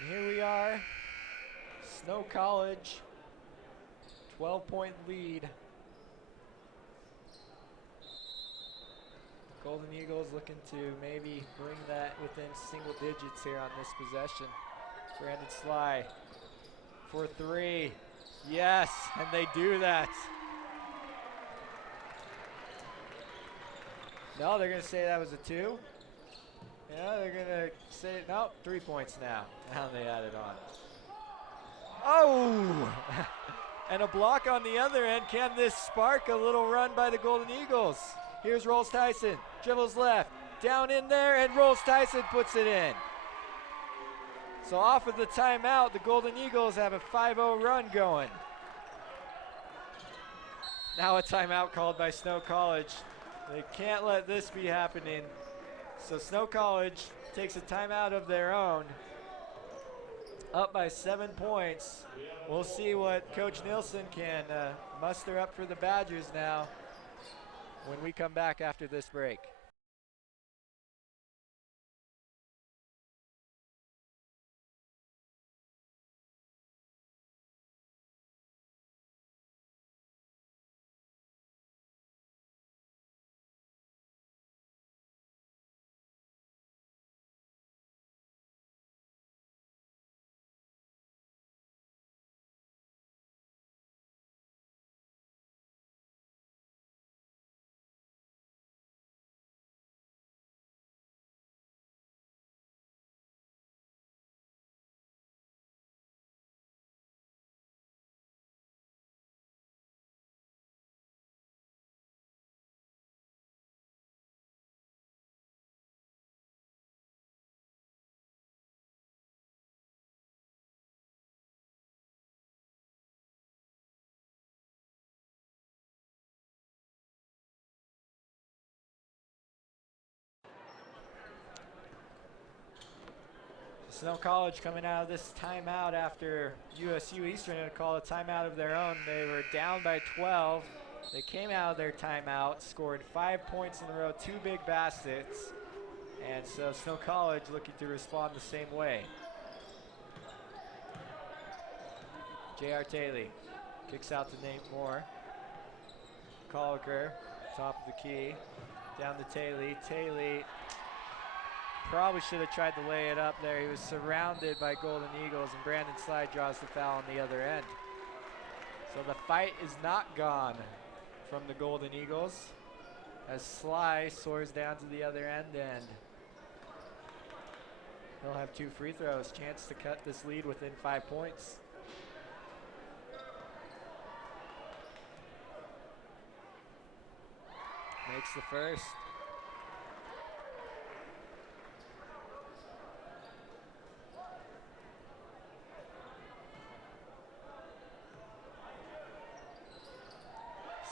Here we are, Snow College, 12-point lead. Golden Eagles looking to maybe bring that within single digits here on this possession. Brandon Sly for three. Yes, and they do that. No, they're going to say that was a two. Yeah, they're going to say, no, 3 points now. Now they add it on. Oh! And a block on the other end. Can this spark a little run by the Golden Eagles? Here's Rolls Tyson. Dribbles left. Down in there, and Rolls Tyson puts it in. So off of the timeout, the Golden Eagles have a 5-0 run going. Now a timeout called by Snow College. They can't let this be happening. So Snow College takes a timeout of their own, up by 7 points. We'll see what Coach Nielsen can muster up for the Badgers now when we come back after this break. Snow College coming out of this timeout after USU Eastern had to call a timeout of their own. They were down by 12. They came out of their timeout, scored 5 points in a row, 2 big baskets. And so Snow College looking to respond the same way. J.R. Taylor kicks out to Nate Moore. Colliker, top of the key, down to Taylor. Taylor probably should have tried to lay it up there. He was surrounded by Golden Eagles, and Brandon Sly draws the foul on the other end. So the fight is not gone from the Golden Eagles as Sly soars down to the other end, and he'll have 2 free throws. Chance to cut this lead within 5 points. Makes the first.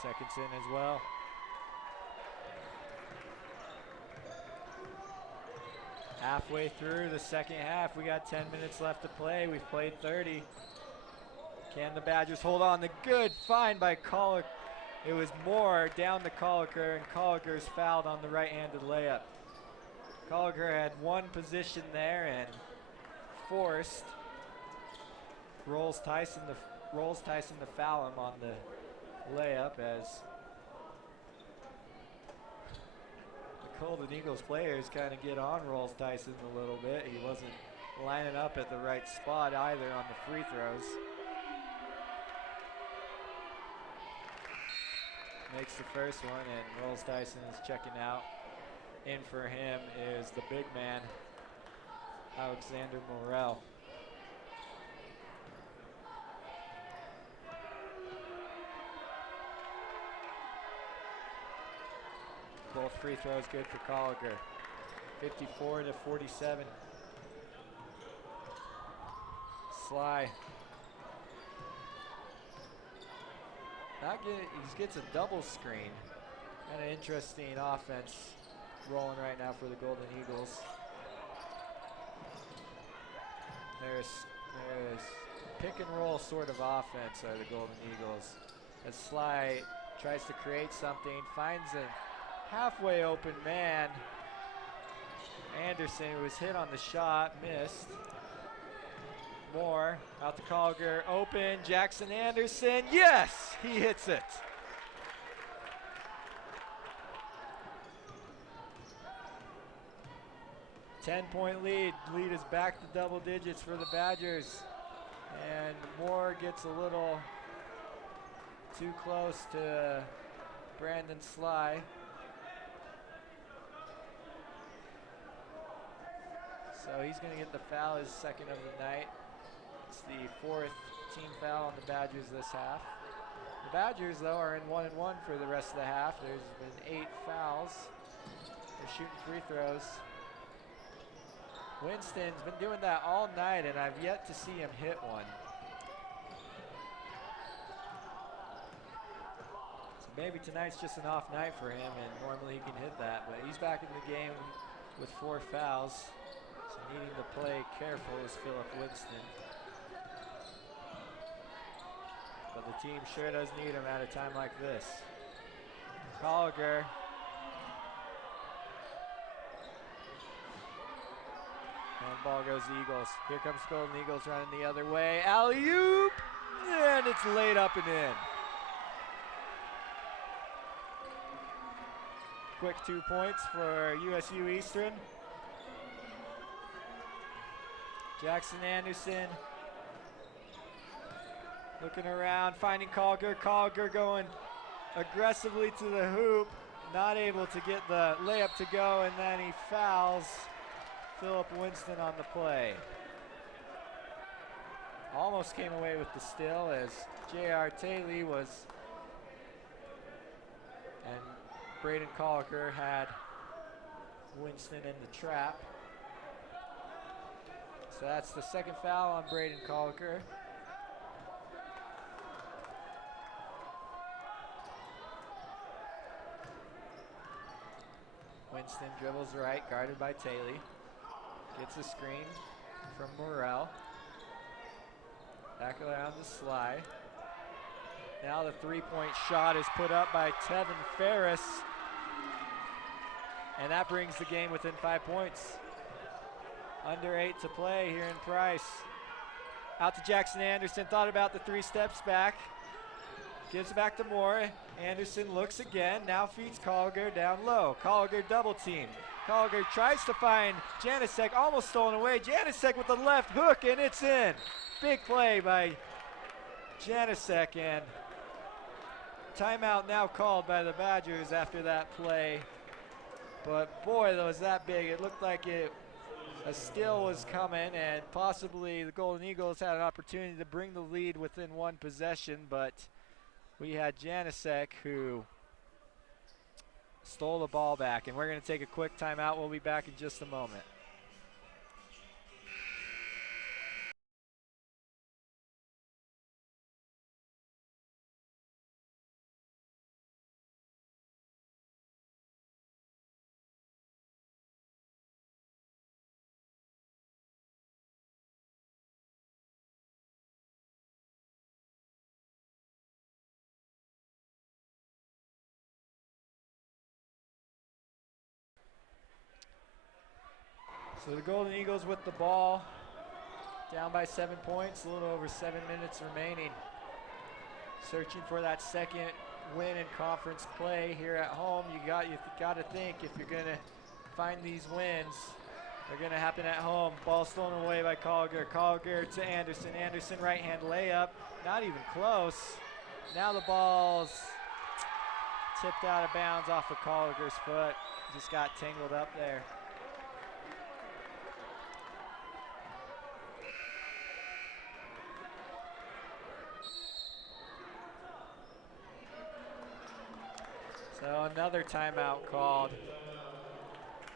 Seconds in as well. Halfway through the second half, we got 10 minutes left to play. We've played 30. Can the Badgers hold on? The good find by Colliker. It was Moore down to Colliker, and Colliker's fouled on the right-handed layup. Colliker had one position there and forced Rolls Tyson to foul him on the layup as the Golden Eagles players kind of get on Rolls Tyson a little bit. He wasn't lining up at the right spot either on the free throws. Makes the first one, and Rolls Tyson is checking out. In for him is the big man, Alexander Morel. Both free throws good for Colliker. 54-47. Sly. He gets a double screen. Kind of interesting offense rolling right now for the Golden Eagles. There's pick and roll sort of offense are the Golden Eagles. As Sly tries to create something, finds a halfway open man. Anderson, who was hit on the shot, missed. Moore out to Colliker, open, Jackson Anderson, yes, he hits it. Ten-point lead is back to double digits for the Badgers. And Moore gets a little too close to Brandon Sly. So he's gonna get the foul, his second of the night. It's the 4th team foul on the Badgers this half. The Badgers, though, are in 1-1 for the rest of the half. There's been 8 fouls. They're shooting free throws. Winston's been doing that all night, and I've yet to see him hit one. So maybe tonight's just an off night for him, and normally he can hit that. But he's back in the game with 4 fouls. So needing to play careful is Philip Winston. But the team sure does need him at a time like this. Colliker. And ball goes the Eagles. Here comes Golden Eagles running the other way. Alley-oop! And it's laid up and in. Quick 2 points for USU Eastern. Jackson Anderson looking around, finding Colliker. Colliker going aggressively to the hoop, not able to get the layup to go, and then he fouls Philip Winston on the play. Almost came away with the steal as J.R. Taylor was, and Braden Colliker had Winston in the trap. So that's the second foul on Braden Colliker. Winston dribbles right, guarded by Taylor. Gets a screen, from Morrell. Back around the slide. Now the three-point shot is put up by Tevin Ferris. And that brings the game within 5 points. Under 8 to play here in Price. Out to Jackson Anderson, thought about the 3 steps back. Gives it back to Moore. Anderson looks again, now feeds Colliger down low. Colliger double team. Colliger tries to find Janicek, almost stolen away. Janicek with the left hook, and it's in. Big play by Janicek, and timeout now called by the Badgers after that play. But boy, was that big. It looked like a steal was coming, and possibly the Golden Eagles had an opportunity to bring the lead within 1 possession, but we had Janicek who stole the ball back, and we're going to take a quick timeout. We'll be back in just a moment. So the Golden Eagles with the ball, down by 7 points, a little over 7 minutes remaining. Searching for that second win in conference play here at home. You got to think if you're going to find these wins, they're going to happen at home. Ball stolen away by Colliger. Colliger to Anderson. Anderson right hand layup, not even close. Now the ball's tipped out of bounds off of Colliger's foot. Just got tangled up there. So another timeout called.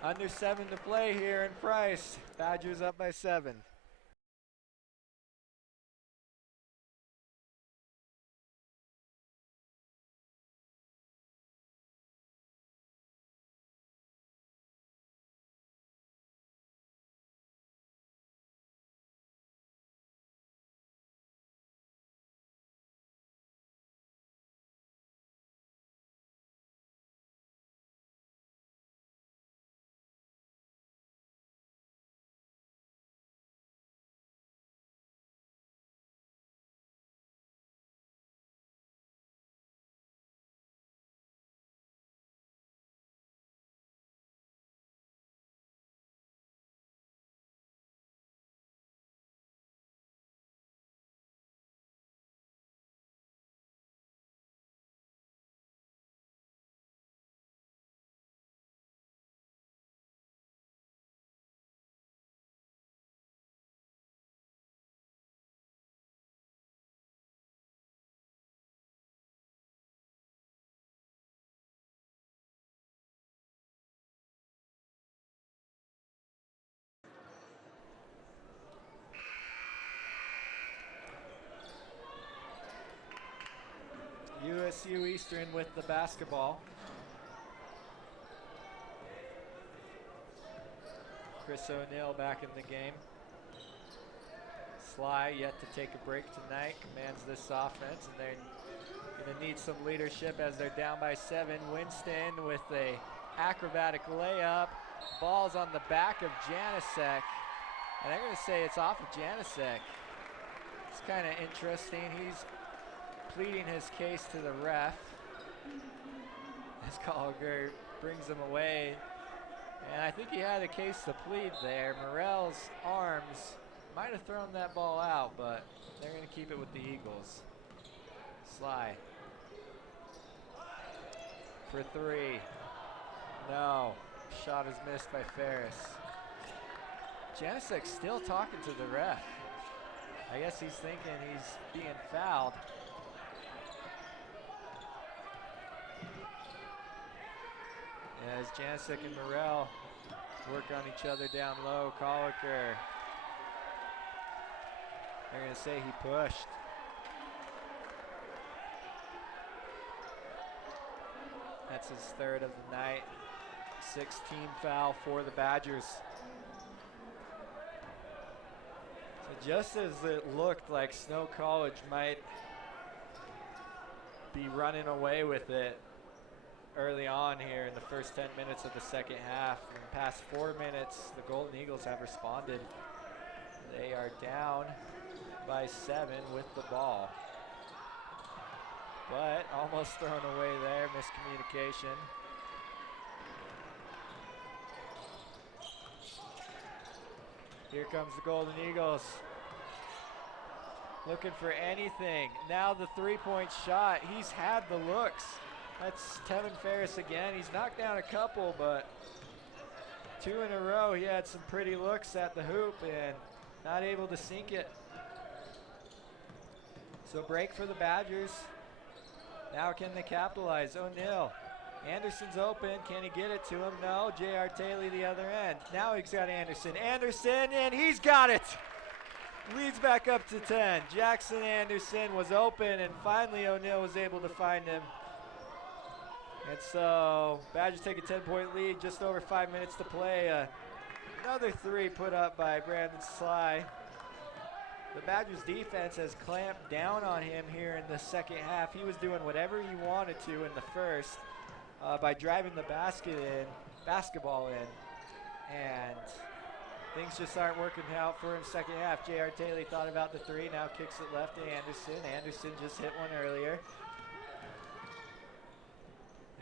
Under 7 to play here in Price. Badgers up by 7. USU Eastern with the basketball. Chris O'Neill back in the game. Sly yet to take a break tonight, commands this offense, and they're going to need some leadership as they're down by 7. Winston with a acrobatic layup. Ball's on the back of Janicek, and I'm going to say it's off of Janicek. It's kind of interesting. He's pleading his case to the ref as Colliger brings him away. And I think he had a case to plead there. Morrell's arms might have thrown that ball out, but they're going to keep it with the Eagles. Sly for 3. No. Shot is missed by Ferris. Janicek still talking to the ref. I guess he's thinking he's being fouled. As Janicek and Morrell work on each other down low. Colliger. They're going to say he pushed. That's his 3rd of the night. 6th team foul for the Badgers. Just as it looked like Snow College might be running away with it early on here in the first 10 minutes of the second half, in the past 4 minutes, the Golden Eagles have responded. They are down by 7 with the ball. But almost thrown away there, miscommunication. Here comes the Golden Eagles. Looking for anything. Now the three-point shot. He's had the looks. That's Tevin Ferris again. He's knocked down a couple, but 2 in a row. He had some pretty looks at the hoop and not able to sink it. So break for the Badgers. Now can they capitalize? O'Neill. Anderson's open. Can he get it to him? No. J.R. Taylor the other end. Now he's got Anderson. Anderson, and he's got it. Leads back up to 10. Jackson Anderson was open, and finally O'Neill was able to find him. And so Badgers take a 10-point lead, just over 5 minutes to play. Another three put up by Brandon Sly. The Badgers defense has clamped down on him here in the second half. He was doing whatever he wanted to in the first by driving the basketball in. And things just aren't working out for him second half. J.R. Taylor thought about the three, now kicks it left to Anderson. Anderson just hit one earlier.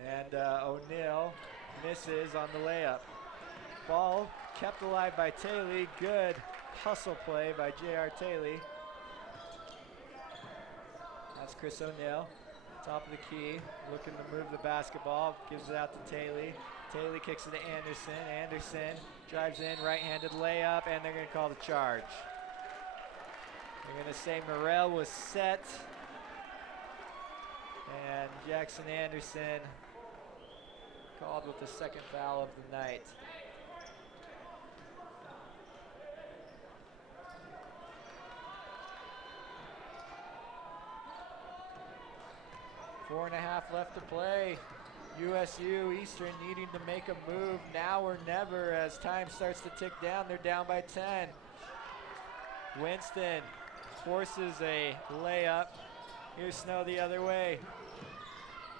And O'Neill misses on the layup. Ball kept alive by Taylor. Good hustle play by J.R. Taylor. That's Chris O'Neill, top of the key, looking to move the basketball, gives it out to Taylor. Taylor kicks it to Anderson. Anderson drives in, right-handed layup, and they're going to call the charge. They're going to say Morrell was set, and Jackson Anderson called with the second foul of the night. Four and a half left to play. USU Eastern needing to make a move now or never as time starts to tick down. They're down by 10. Winston forces a layup. Here's Snow the other way.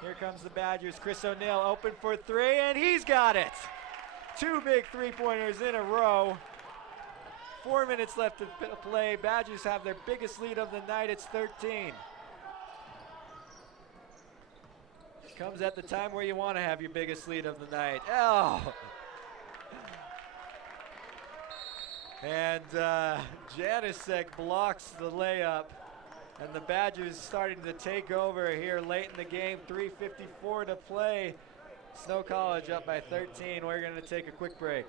Here comes the Badgers. Chris O'Neill open for three, and he's got it. 2 big three-pointers in a row. 4 minutes left to play. Badgers have their biggest lead of the night. It's 13. Comes at the time where you want to have your biggest lead of the night. Oh! And Janicek blocks the layup. And the Badgers starting to take over here late in the game. 3:54 to play. Snow College up by 13. We're going to take a quick break.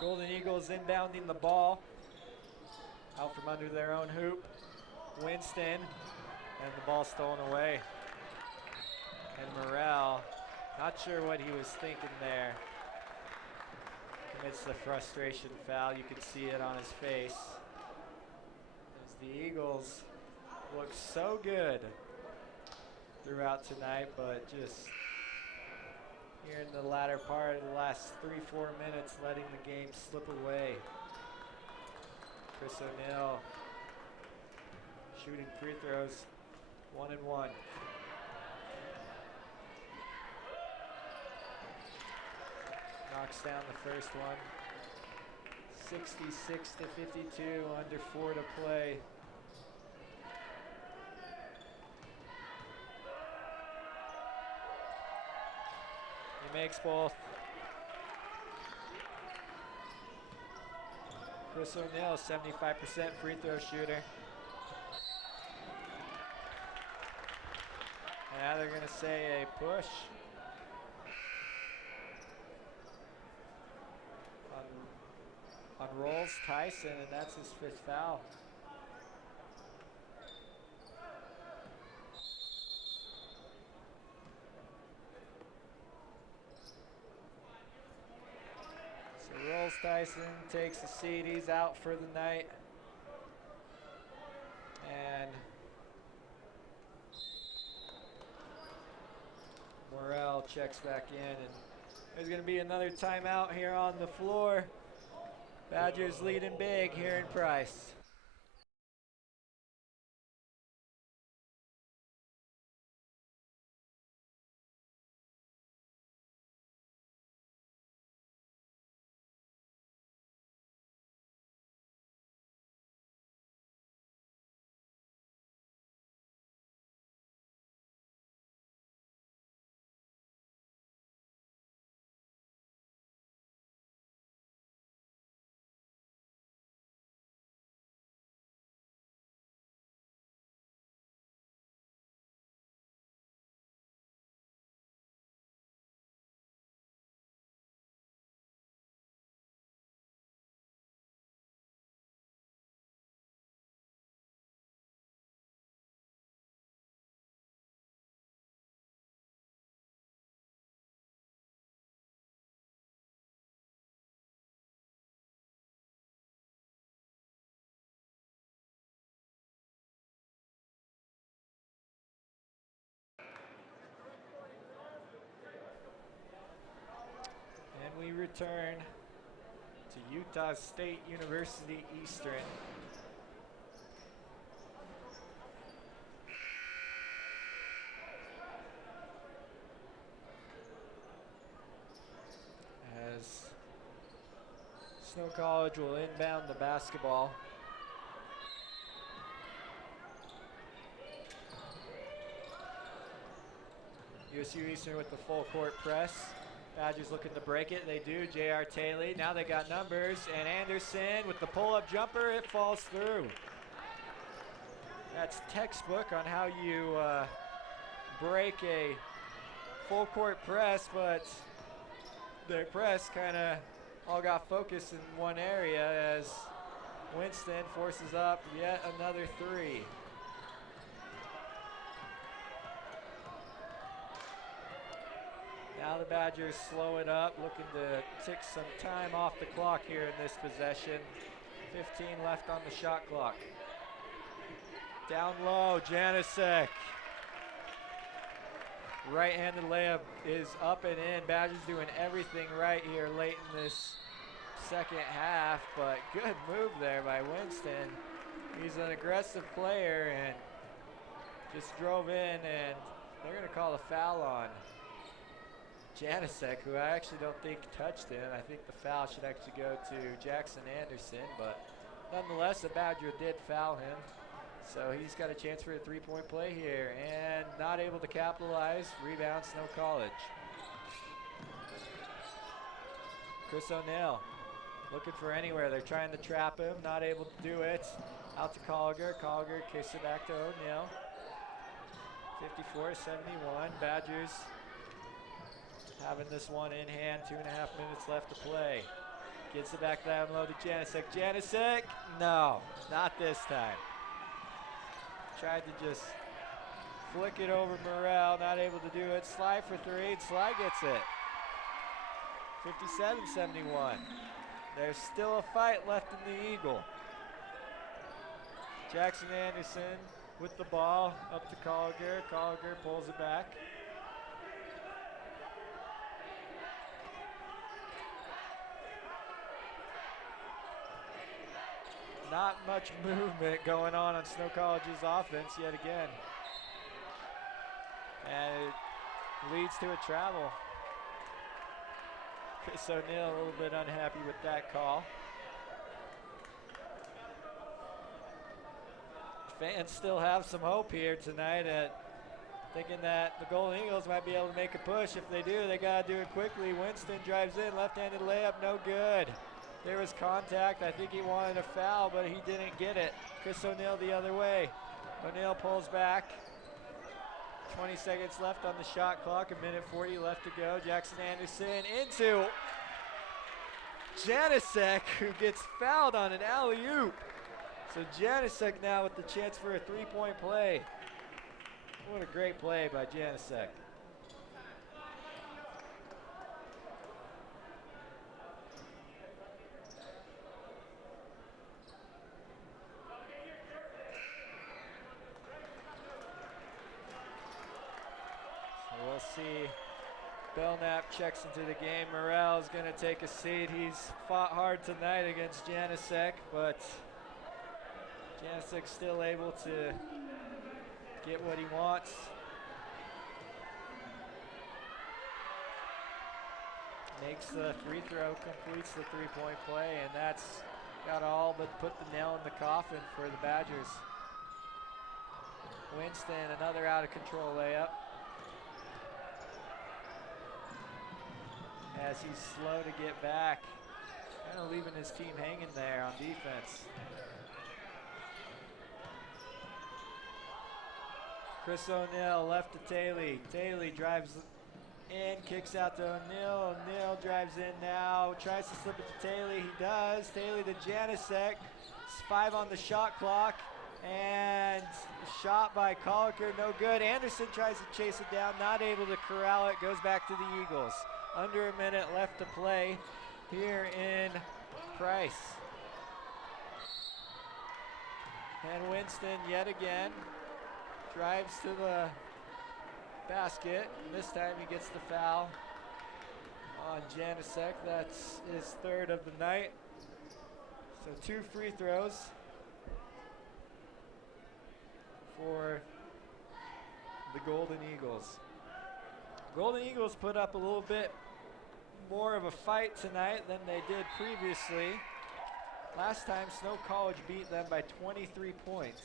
Golden Eagles inbounding the ball. Out from under their own hoop. Winston, and the ball stolen away. And Morrell, not sure what he was thinking there. Commits the frustration foul. You can see it on his face. As the Eagles look so good throughout tonight, but just here in the latter part of the last 3-4 minutes, letting the game slip away. Chris O'Neill shooting free throws, 1 and 1. Knocks down the first one. 66 to 52, under 4 to play. He makes both. Chris O'Neill, 75% free throw shooter. Now they're going to say a push on Rolls Tyson, and that's his 5th foul. So Rolls Tyson takes the seat. He's out for the night. And Morrell checks back in, and there's going to be another timeout here on the floor. Badgers leading big here in Price. We return to Utah State University Eastern. As Snow College will inbound the basketball. USU Eastern with the full court press. Badgers looking to break it. They do. J.R. Taylor. Now they got numbers. And Anderson with the pull-up jumper. It falls through. That's textbook on how you break a full court press, but their press kind of all got focused in one area as Winston forces up yet another 3. Now the Badgers slow it up, looking to tick some time off the clock here in this possession. 15 left on the shot clock. Down low, Janicek. Right-handed layup is up and in. Badgers doing everything right here late in this second half, but good move there by Winston. He's an aggressive player and just drove in, and they're going to call a foul on Janicek, who I actually don't think touched him. I think the foul should actually go to Jackson Anderson, but nonetheless, the Badger did foul him. So he's got a chance for a 3-point play here, and not able to capitalize. Rebound, Snow College. Chris O'Neill looking for anywhere. They're trying to trap him, not able to do it. Out to Colliger. Colliger kicks it back to O'Neill. 54-71. Badgers having this one in hand. 2.5 minutes left to play. Gets it back down low to Janicek. Janicek, no, not this time. Tried to just flick it over Morrell, not able to do it. Sly for 3, and Sly gets it. 57-71. There's still a fight left in the Eagle. Jackson Anderson with the ball, up to Colliger. Colliger pulls it back. Not much movement going on Snow College's offense yet again. And it leads to a travel. Chris O'Neill a little bit unhappy with that call. Fans still have some hope here tonight at thinking that the Golden Eagles might be able to make a push. If they do, they gotta do it quickly. Winston drives in, left-handed layup, no good. There was contact. I think he wanted a foul, but he didn't get it. Chris O'Neill the other way. O'Neill pulls back. 20 seconds left on the shot clock, 1:40 left to go. Jackson Anderson into Janasek, who gets fouled on an alley-oop. So Janasek now with the chance for a three-point play. What a great play by Janasek. We'll see. Belknap checks into the game. Morrell's going to take a seat. He's fought hard tonight against Janasek, but Janasek's still able to get what he wants. Makes the free throw, completes the three-point play, and that's got all but put the nail in the coffin for the Badgers. Winston, another out-of-control layup. As he's slow to get back, kind of leaving his team hanging there on defense. Chris O'Neill left to Taylor. Taylor drives in, kicks out to O'Neill. O'Neill drives in now, tries to slip it to Taylor. He does. Taylor to Janasek. It's 5 on the shot clock. And shot by Colliker, no good. Anderson tries to chase it down, not able to corral it. Goes back to the Eagles. Under a minute left to play here in Price. And Winston yet again drives to the basket. And this time he gets the foul on Janasek. That's his third of the night. So 2 free throws for the Golden Eagles. Golden Eagles put up a little bit more of a fight tonight than they did previously. Last time, Snow College beat them by 23 points.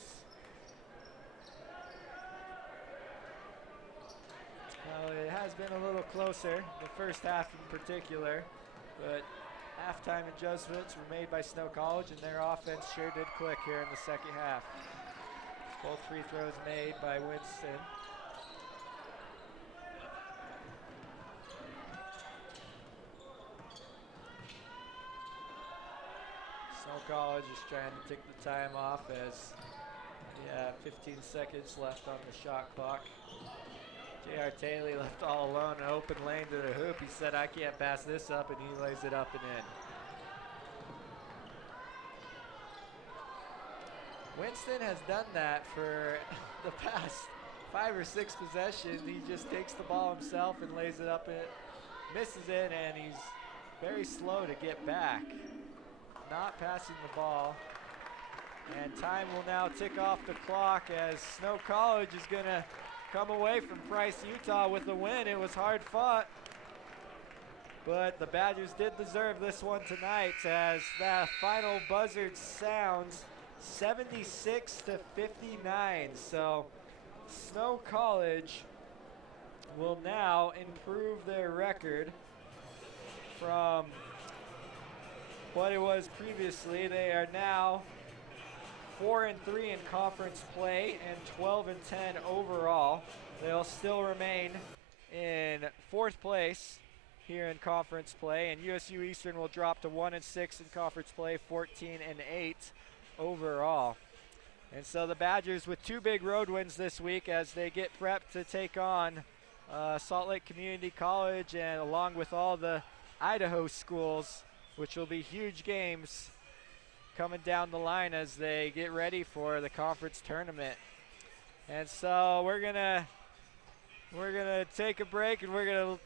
Well, it has been a little closer, the first half in particular, but halftime adjustments were made by Snow College, and their offense sure did click here in the second half. Both free throws made by Winston. Snow College is trying to take the time off as 15 seconds left on the shot clock. J.R. Taylor left all alone, an open lane to the hoop. He said, I can't pass this up, and he lays it up and in. Winston has done that for the past 5 or 6 possessions. He just takes the ball himself and lays it up and misses it, and he's very slow to get back. Not passing the ball. And time will now tick off the clock as Snow College is going to come away from Price, Utah with a win. It was hard fought, but the Badgers did deserve this one tonight as that final buzzer sounds 76-59. So Snow College will now improve their record from what it was previously. They are now 4-3 in conference play and 12-10 overall. They'll still remain in 4th place here in conference play, and USU Eastern will drop to 1-6 in conference play, 14-8 overall. And so the Badgers with 2 big road wins this week as they get prepped to take on Salt Lake Community College, and along with all the Idaho schools, which will be huge games coming down the line as they get ready for the conference tournament. And so we're gonna take a break, and we're gonna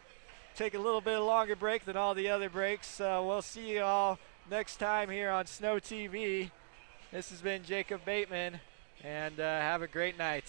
take a little bit longer break than all the other breaks. So we'll see you all next time here on Snow TV. This has been Jacob Bateman, and have a great night.